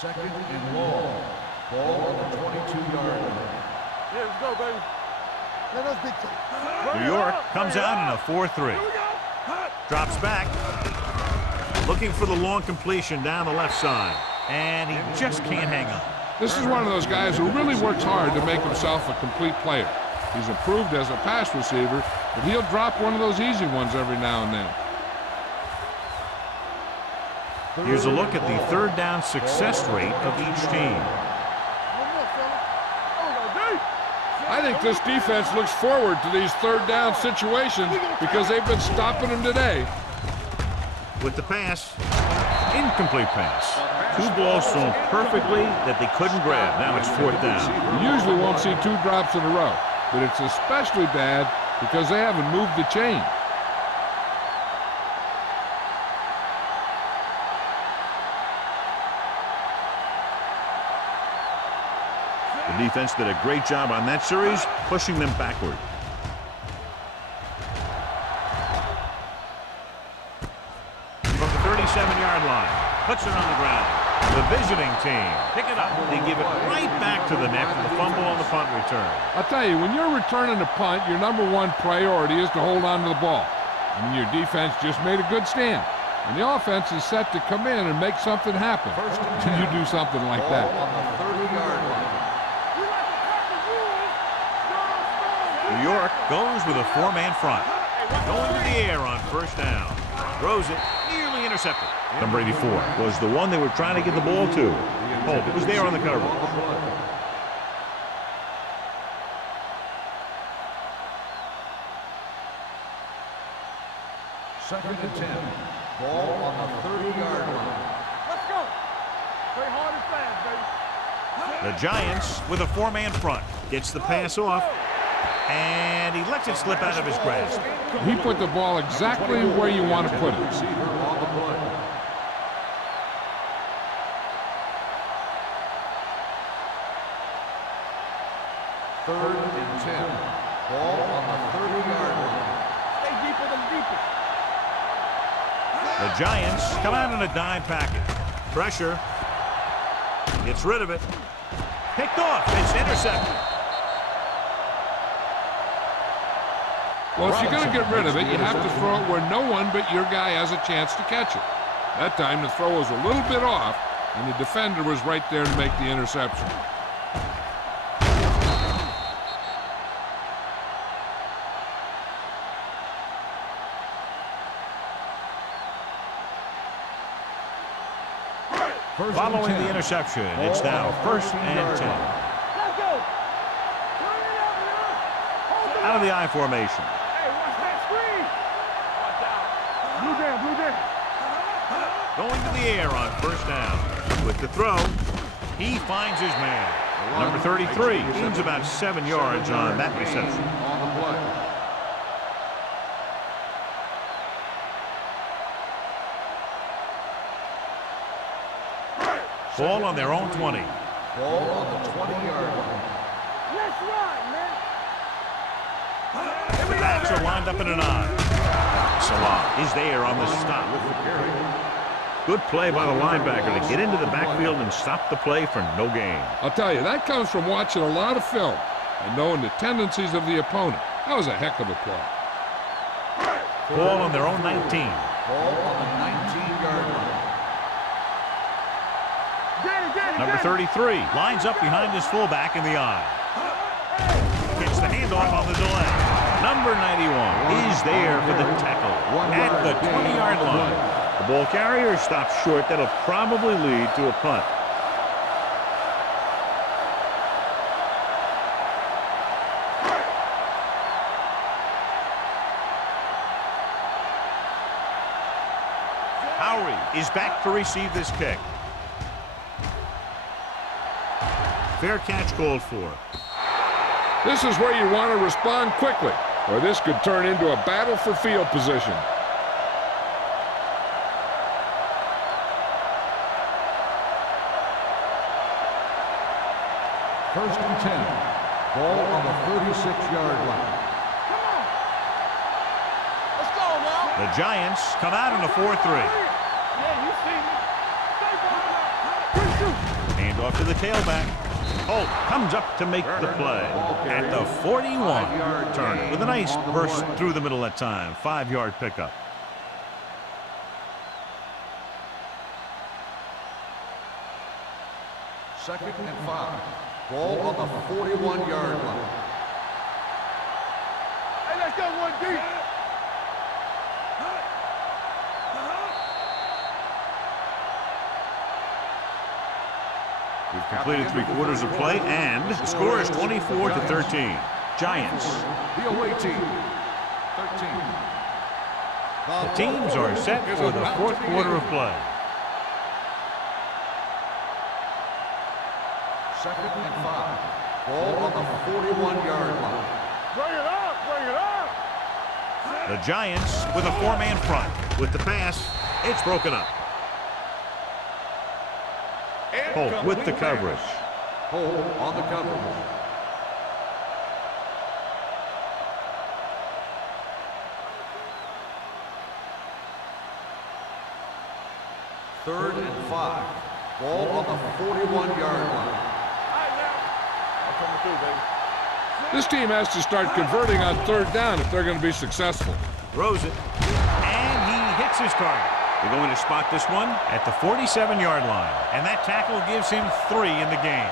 2nd and long. Ball on the 22-yard line. Yeah, let's go, baby. Let us dictate. New York comes out in a 4-3. Drops back. Looking for the long completion down the left side. And he just can't hang on. This is one of those guys who really works hard to make himself a complete player. He's improved as a pass receiver, but he'll drop one of those easy ones every now and then. Here's a look at the 3rd down success rate of each team. I think this defense looks forward to these 3rd down situations because they've been stopping them today. With the pass, incomplete pass. 2 balls thrown perfectly that they couldn't grab. Now it's 4th down. You usually won't see 2 drops in a row, but it's especially bad because they haven't moved the chain. The defense did a great job on that series, pushing them backward. From the 37-yard line, puts it on the ground. The visiting team pick it up. They give it right back to the net for the fumble on the punt return. I'll tell you, when you're returning a punt, your #1 priority is to hold on to the ball. I mean, your defense just made a good stand. And the offense is set to come in and make something happen. Till you do something like that. Ball on the 30-yard line. New New York goes with a four-man front. Going to the air on first down. Throws it, nearly intercepted. Number 84 was the one they were trying to get the ball to. Holt was there on the coverage. Second and 10. Ball on the 30-yard line. Let's go. Play hard and fast, baby. The Giants with a four-man front. Gets the pass off, and he lets it slip out of his grasp. He put the ball exactly where you want to put it. Receiver on the play. Third and 10. Ball on the 30-yard line. Stay deeper than deepest. The Giants come out in a dime package. Pressure. Gets rid of it. Picked off. It's intercepted. Well, if you're going to get rid of it, you have to throw it where no one but your guy has a chance to catch it. That time the throw was a little bit off, and the defender was right there to make the interception. Following the interception, it's now first and 10. Let's go. Out of the I formation. Hey, watch that screen. Watch out. Blue down, blue down. Going to the air on first down. With the throw, he finds his man. Number 33 gains about 7 yards on that reception. On the play. Ball on their own 20. Ball on the 20-yard line. Let's run, man. The backs are lined up in an I. Salah is there on the stop. Good play by the linebacker to get into the backfield and stop the play for no gain. I'll tell you, that comes from watching a lot of film and knowing the tendencies of the opponent. That was a heck of a play. Ball on their own 19. Ball on the 19-yard line. Number 33 lines up behind his fullback in the I. Gets the handoff on the delay. Number 91 is there for the tackle at the 20-yard line. The ball carrier stops short. That'll probably lead to a punt. Howery is back to receive this kick. Fair catch called for. This is where you want to respond quickly, or this could turn into a battle for field position. First and 10. Ball on the 36-yard line. Come on. Let's go, now. The Giants come out in a 4-3. Yeah, you see me. Stay going up. Hand off to the tailback. Holt comes up to make the play at the 41. Turner with a nice burst through the middle that time. 5-yard pickup. Second and 5. Ball on the 41-yard line. Hey, let's go one deep. We've completed 3/4 of play, and the score is 24-13. Giants. The away team. 13. The teams are set for the 4th quarter of play. Second and 5. Ball on the 41-yard line. Bring it up, bring it up. The Giants with a 4-man front. With the pass, it's broken up. Holt with the coverage. Holt on the coverage. Third and 5. Ball on the 41-yard line. All right, now. I'm coming through, baby. This team has to start converting on 3rd down if they're going to be successful. Throws it, and he hits his target. They're going to spot this one at the 47-yard line, and that tackle gives him 3 in the game.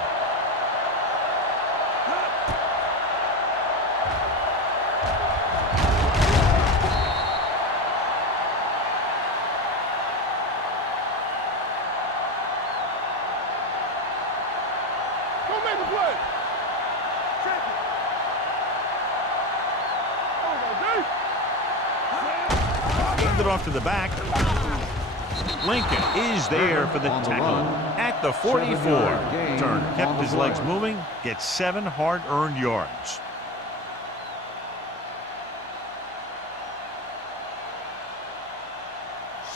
play. Check it. Hand it off to the back. Lincoln is there for the tackle at the 44. Turner kept his legs moving, gets 7 hard-earned yards.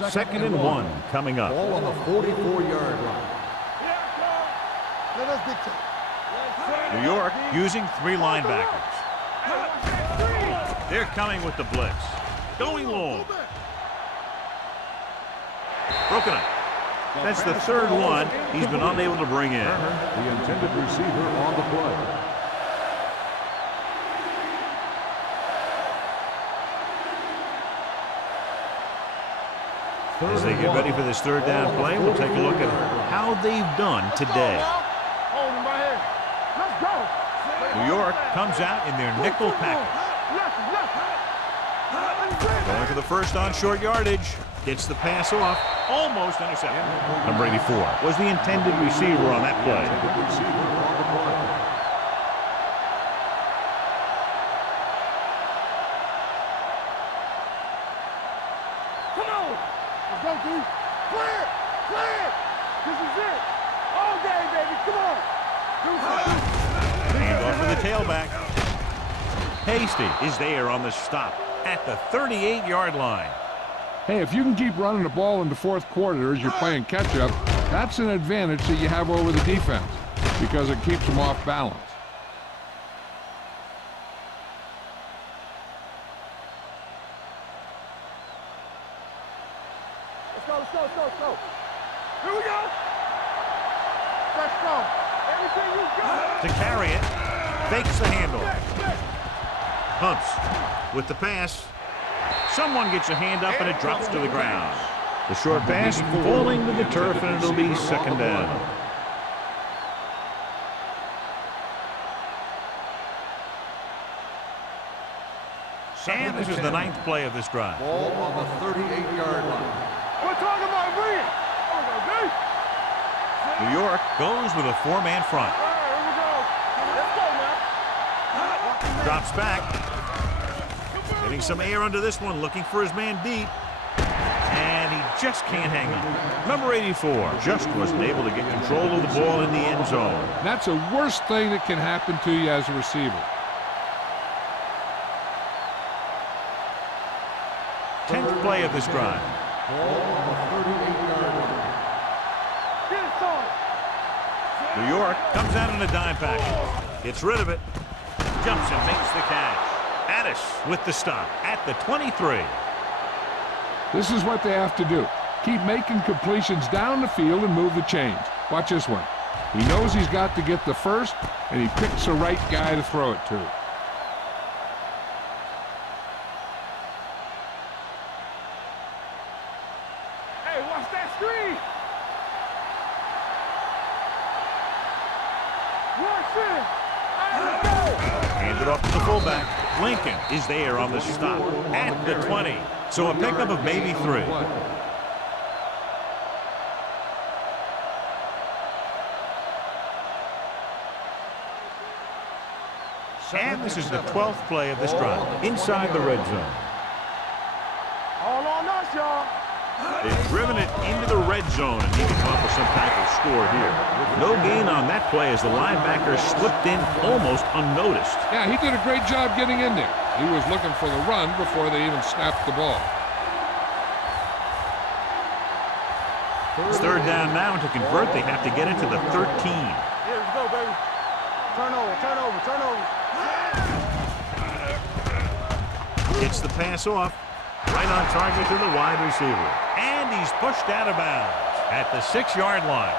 Second and 1 coming up. Ball on the 44-yard line. Let us dictate. New York using 3 linebackers. They're coming with the blitz. Going long. Broken up. That's the 3rd one he's been unable to bring in. The intended receiver on the play. As they get ready for this 3rd down play, we'll take a look at how they've done today. Hold him right here. Let's go. New York comes out in their nickel package. Going for the first on short yardage. Gets the pass off. Almost intercepted. Number 84 was the intended receiver on that play. Come on. Let's go, D. Clear. Clear. This is it. All day, baby. Come on. Hand off to the tailback. Hasty is there on the stop at the 38-yard line. Hey, if you can keep running the ball in the 4th quarter as you're playing catch-up, that's an advantage that you have over the defense because it keeps them off balance. Let's go, let's go, let's go, let's go. Here we go. Let's go. Everything you got. To carry it, fakes the handoff. Humps with the pass. Someone gets a hand up and it drops to the ground. The short pass falling to the turf, and it'll be 2nd down. And this is the 9th play of this drive. Ball on the 38-yard line. We're talking about bring it. New York goes with a 4-man front. All right, here we go. Let's go, man. Drops back. Getting some air under this one, looking for his man deep. And he just can't hang on. Number 84 just wasn't able to get control of the ball in the end zone. That's the worst thing that can happen to you as a receiver. 10th play of this drive. Ball on the 38-yard line. Get it, son. New York comes out in a dime package. Gets rid of it. Jumps and makes the catch. Addis with the stop at the 23. This is what they have to do. Keep making completions down the field and move the chains. Watch this one. He knows he's got to get the first, and he picks the right guy to throw it to. Hey, watch that screen. Watch it. Let's go. Hand it off to the fullback. Lincoln is there on the stop at the 20. So a pickup of maybe 3. And this is the 12th play of this drive inside the red zone. All on us, y'all. They've driven it into the red zone and he can come up with some type of score here. No gain on that play as the linebacker slipped in almost unnoticed. Yeah, he did a great job getting in there. He was looking for the run before they even snapped the ball. It's 3rd down now, and to convert, they have to get it to the 13. Yeah, let's go, baby. Turn over, turn over, turn over. Gets the pass off. Right on target to the wide receiver. And he's pushed out of bounds at the 6-yard line.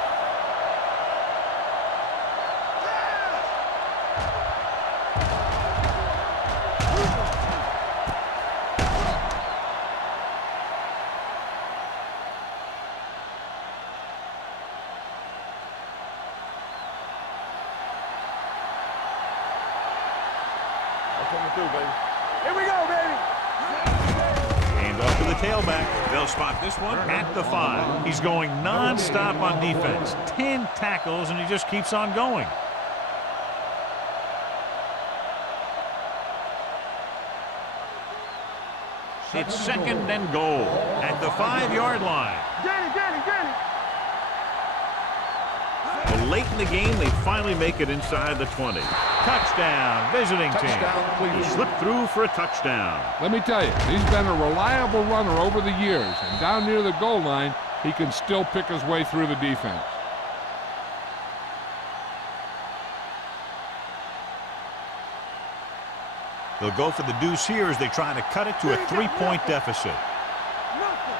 That's what we do, baby. Here we go, baby. Hand off to the tailback. They'll spot this one at the 5. He's going non-stop on defense. 10 tackles, and he just keeps on going. It's second and goal at the 5-yard line. Get it. Well, late in the game, they finally make it inside the 20. Touchdown, visiting team. He slipped through for a touchdown. Let me tell you, he's been a reliable runner over the years, and down near the goal line, he can still pick his way through the defense. They'll go for the deuce here as they try to cut it to a 3-point deficit. Nothing.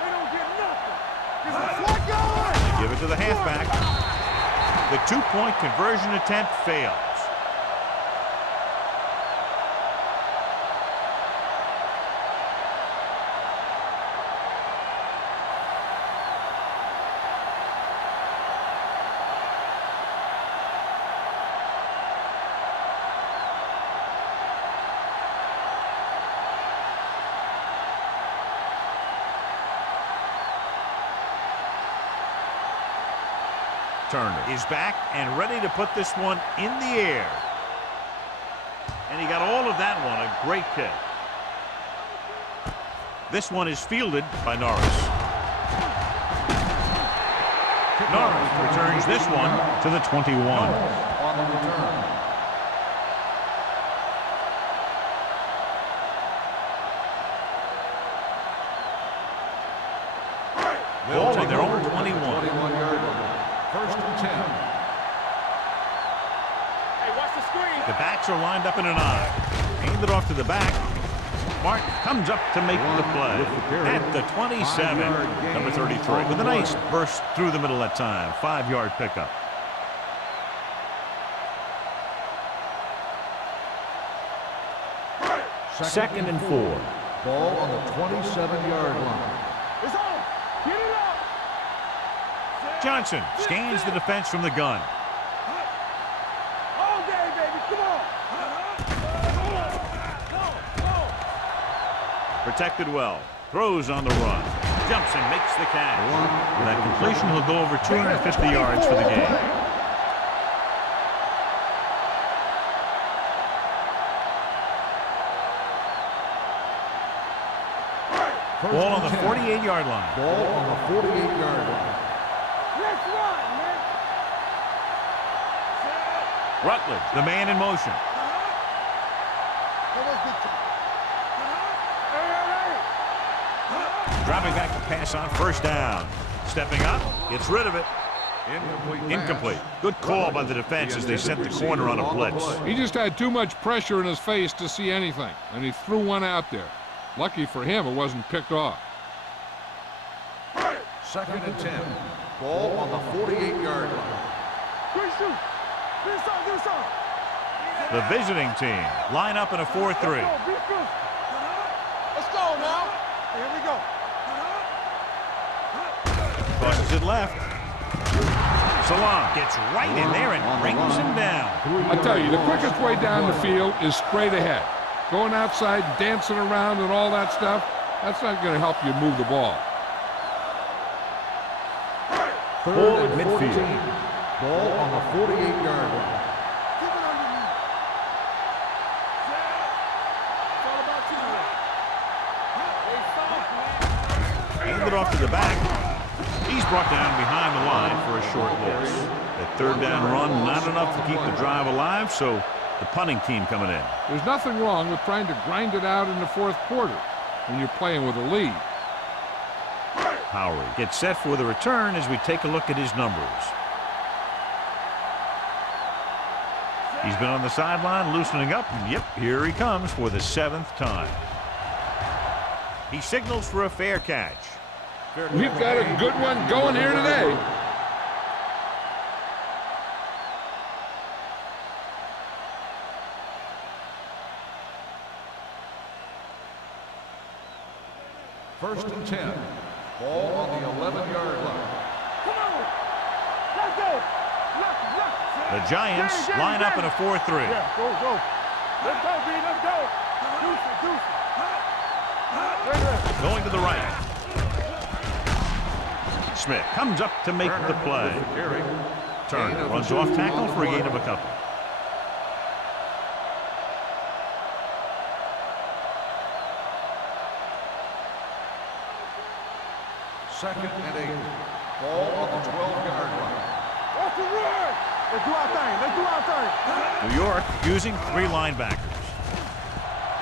They don't get nothing. Just going. Give it to the halfback. The 2-point conversion attempt fails. Turner is back and ready to put this one in the air. And he got all of that one. A great kick. This one is fielded by Norris. Norris returns this one to the 21. On the return. Ball to their own 21. 21-yard line. First and 10. Hey, watch the screen. The backs are lined up in an I. Hand it off to the back. Martin comes up to make the play at the 27. Number 33 with a nice burst through the middle that time. 5-yard pickup. Second and 4. Ball on the 27-yard line. It's on. Get it up. Johnson scans the defense from the gun. All day, baby. Come on. Protected well. Throws on the run. Jumps and makes the catch. With that completion, he'll go over 250 yards for the game. Ball on the 48-yard line. Ball on the 48-yard line. Let's run, man. Rutledge, the man in motion. Dropping back to pass on first down. Stepping up, gets rid of it. Incomplete. Good call by the defense as they sent the corner on a blitz. He just had too much pressure in his face to see anything, and he threw one out there. Lucky for him, it wasn't picked off. Second and 10. Ball on the 48-yard line. Quick shoot. Do something. The visiting team line up in a 4-3. Let's go now. Here we go. Crosses it left. Salam gets right in there and brings him down. I tell you, the quickest way down the field is straight ahead. Going outside, dancing around and all that stuff, that's not going to help you move the ball. Third and midfield. Ball on the 48-yard line. Keep it underneath. It's all about teamwork. Hand it off to the back. He's brought down behind the line for a short loss. That third down run, not enough to keep the drive alive, so the punting team coming in. There's nothing wrong with trying to grind it out in the fourth quarter when you're playing with a lead. Howery gets set for the return as we take a look at his numbers. He's been on the sideline loosening up, and yep, here he comes for the 7th time. He signals for a fair catch. We've got a good one going here today. First and 10. Ball on the 11-yard line. Come on. Let's go. Left. The Giants line up in a 4-3. Yeah, go. Let's go, B. Let's go. Deuce it. Going to the right. Smith comes up to make the play. Turner runs off tackle for a gain of a couple. 2nd and 8. Ball on the 12-yard line. What's the run? Let's do our thing. Let's do our thing. New York using 3 linebackers.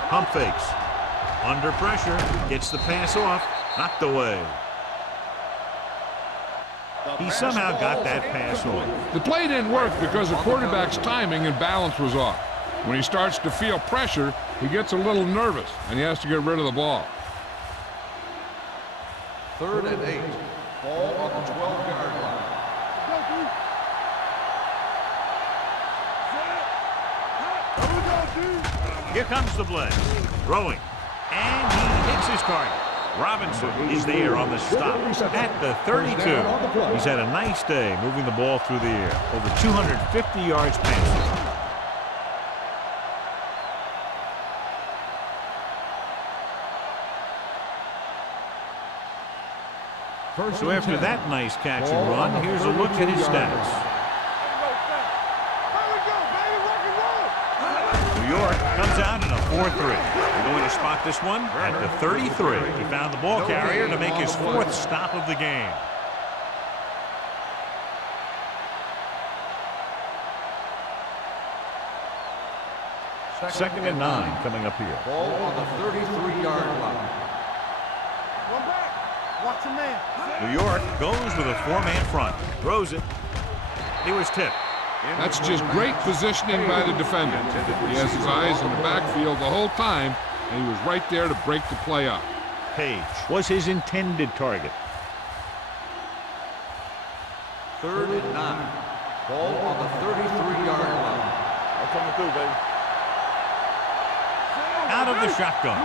Pump fakes. Under pressure. Gets the pass off. Knocked away. He somehow got that pass off. The play didn't work because the quarterback's timing and balance was off. When he starts to feel pressure, he gets a little nervous, and he has to get rid of the ball. 3rd and 8. Ball on the 12-yard line. Here comes the blitz. Throwing. And he hits his target. Robinson is there on the stop at the 32. He's had a nice day moving the ball through the air. Over 250 yards passing. So after that nice catch and run, here's a look at his stats. New York comes out in a 4-3. They're going to spot this one at the 33. He found the ball carrier to make his 4th stop of the game. Second and 9 coming up here. Ball on the 33-yard line. One back. Watch your man. New York goes with a 4-man front. Throws it. He was tipped. That's just great positioning by the defender. He has his eyes in the backfield the whole time, and he was right there to break the play up. Page was his intended target. 3rd and 9. Ball on the 33-yard line. I'm coming through, baby. Out of the shotgun.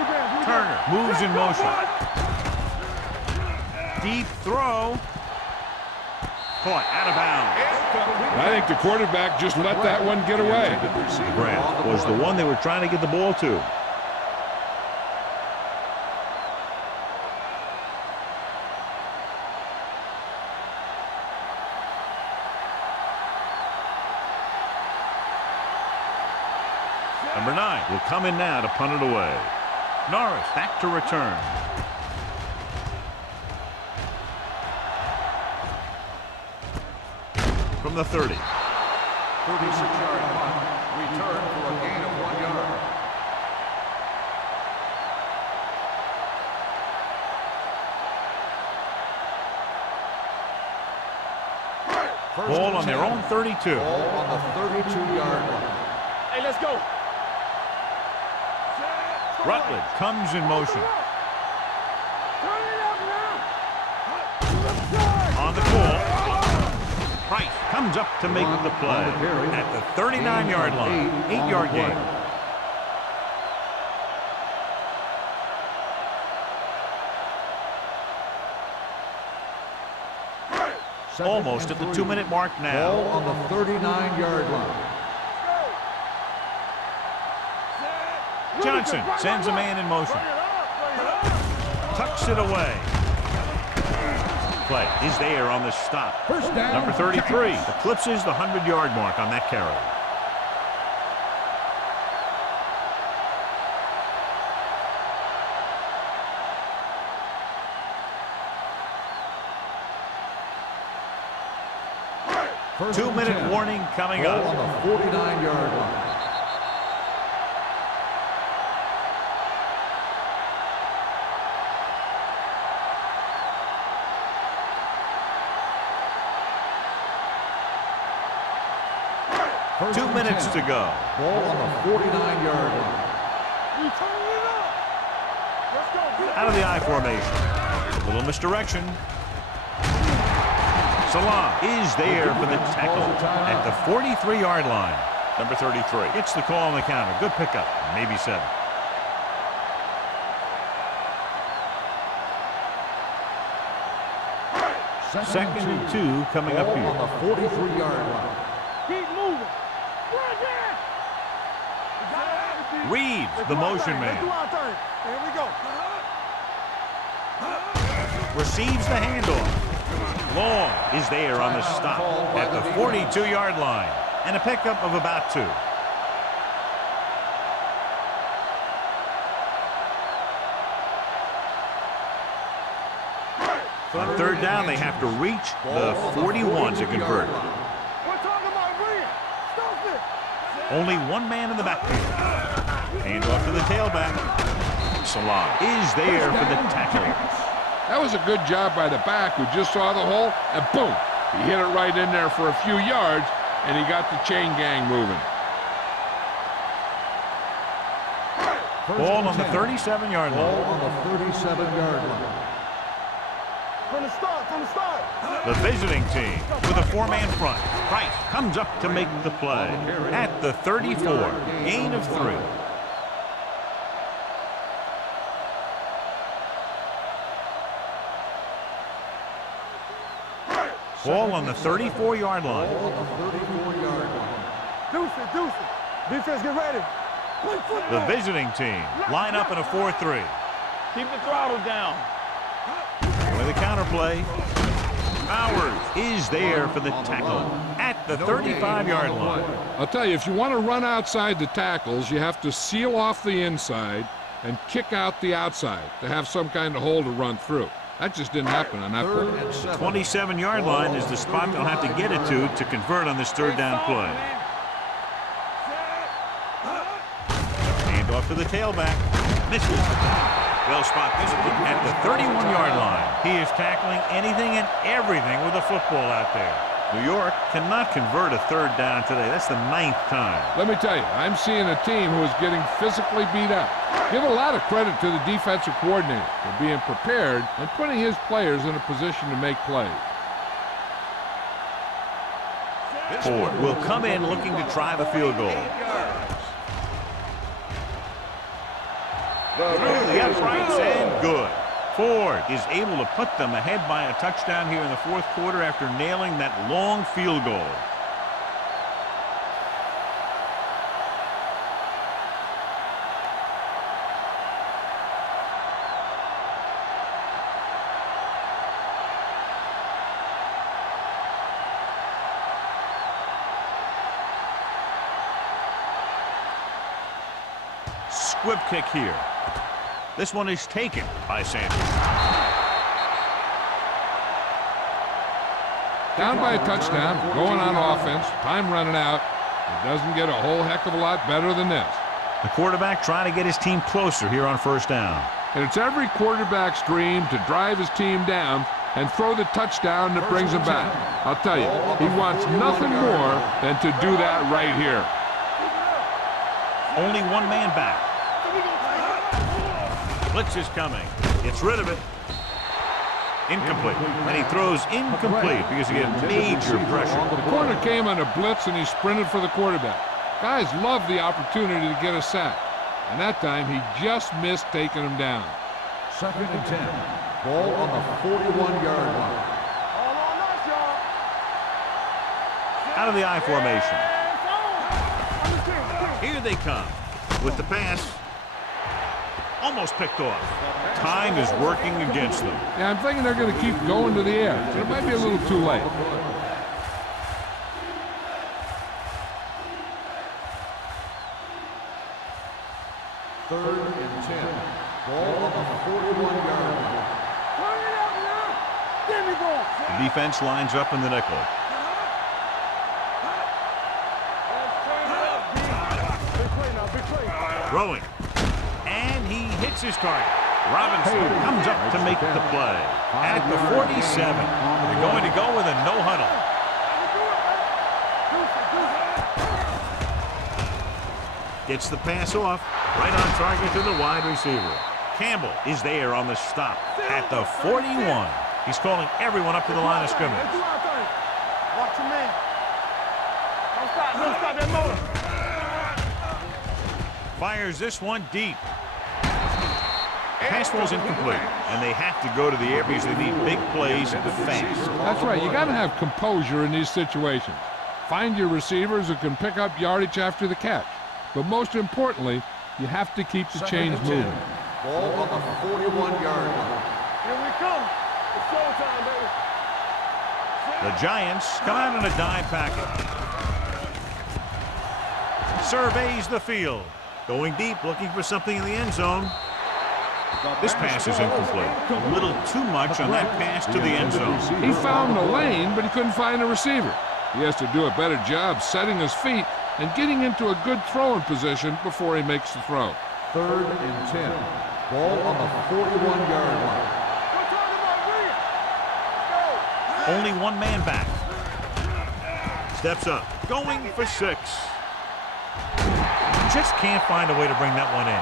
Turner moves in motion. Deep throw. Caught out of bounds. I think the quarterback just let that one get away. Grant was the one they were trying to get the ball to. Number 9 will come in now to punt it away. Norris back to return. From the 30. 36-yard punt. Return for a gain of 1 yard. Ball on their own 32. Ball on the 32-yard line. Hey, let's go. Rutledge comes in motion. On the call. Price comes up to make the play at the 39-yard line. 8-yard gain. Almost at the 2-minute mark now. Ball on the 39-yard line. Johnson sends a man in motion. Tucks it away. Play is there on the stop. First down. Number 33 eclipses the 100-yard mark on that carry. First 2-minute warning coming Ball up. on the 49-yard line. First 2 minutes to go. Ball on the 49-yard line. We turn it up. Let's go. Out of the I formation. A little misdirection. Salah is there for the tackle at the 43-yard line. Number 33 gets the call on the counter. Good pickup. Maybe 7. Second and 2 coming up Ball here. on the 43-yard line. Keep moving. Reed, the motion Let's do man, our thing. Here we go. receives the handoff. Long is there on the stop at the 42-yard line. And a pickup of about 2. On third down, they have to reach the 41 to convert. We're talking about Rhea. Stop it. Only one man in the backfield. Hand off to the tailback. Salah is there for the tackle. That was a good job by the back who just saw the hole, and boom, he hit it right in there for a few yards, and he got the chain gang moving. Ball on the 37-yard line. Ball on the 37-yard line. From the start. The visiting team with a four-man front. Price comes up to make the play at the 34. Gain of 3. Ball on the 34-yard line. Ball on the 34-yard line. Deuce it. Defense, get ready. Play football. The visiting team line up in a 4-3. Keep the throttle down. With a counterplay. Bowers is there for the tackle at the 35-yard line. I'll tell you, if you want to run outside the tackles, you have to seal off the inside and kick out the outside to have some kind of hole to run through. That just didn't happen on that play. 27-yard line is the spot they'll have to get it to convert on this third down play. Hand off to the tailback. Misses. They'll spot this one at the 31-yard line. He is tackling anything and everything with a football out there. New York cannot convert a third down today. That's the 9th time. Let me tell you, I'm seeing a team who is getting physically beat up. Give a lot of credit to the defensive coordinator for being prepared and putting his players in a position to make plays. Ford will come in looking to try the field goal. Through the uprights and good. Ford is able to put them ahead by a touchdown here in the fourth quarter after nailing that long field goal. Squib kick here. This one is taken by Sanders. Down by a touchdown, going on offense, time running out. It doesn't get a whole heck of a lot better than this. The quarterback trying to get his team closer here on first down. And it's every quarterback's dream to drive his team down and throw the touchdown that brings him back. I'll tell you, he wants nothing more than to do that right here. Only one man back. Blitz is coming. Gets rid of it. Incomplete. And he throws incomplete because he had major pressure. The corner came on a blitz and he sprinted for the quarterback. Guys love the opportunity to get a sack. And that time he just missed taking him down. 2nd and 10. Ball on the 41-yard line. All on us, y'all. Out of the I formation. Understand. Here they come with the pass. Almost picked off. Time is working against them. Yeah, I'm thinking they're going to keep going to the air, but it might be a little too late. Third and 10. Ball on the 41-yard line. Turn it up now. Give me ball. The defense lines up in the nickel. Big play now, big play. Throwing. And he hits his target. Robinson comes up to make the play. At the 47. They're going to go with a no huddle. Gets the pass off. Right on target to the wide receiver. Campbell is there on the stop at the 41. He's calling everyone up to the line of scrimmage. Let's do our thing. Watch your man. Don't stop that motor. Fires this one deep. Pass ball's incomplete, and they have to go to the air because they need big plays fast. That's right. You got to have composure in these situations. Find your receivers who can pick up yardage after the catch. But most importantly, you have to keep the chains moving. Ball on the 41-yard line. Here we come. It's showtime, baby. The Giants come out in a dime package. Surveys the field. Going deep, looking for something in the end zone. This pass is incomplete. A little too much on that pass to the end zone. He found the lane, but he couldn't find a receiver. He has to do a better job setting his feet and getting into a good throwing position before he makes the throw. 3rd and 10. Ball on the 41-yard line. Only one man back. Steps up. Going for 6. Just can't find a way to bring that one in.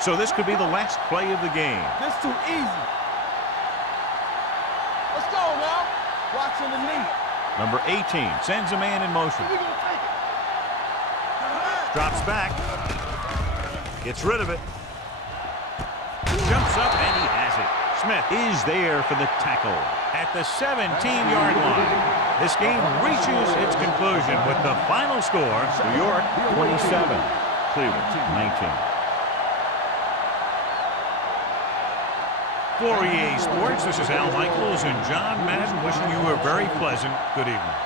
So this could be the last play of the game. This too easy. Let's go now. Watching the knee. Number 18 sends a man in motion. We're gonna take it. Drops back. Gets rid of it. Jumps up and he has it. Smith is there for the tackle at the 17-yard line. This game reaches its conclusion with the final score: New York 27, Cleveland 19. For EA Sports, this is Al Michaels and John Madden wishing you a very pleasant good evening.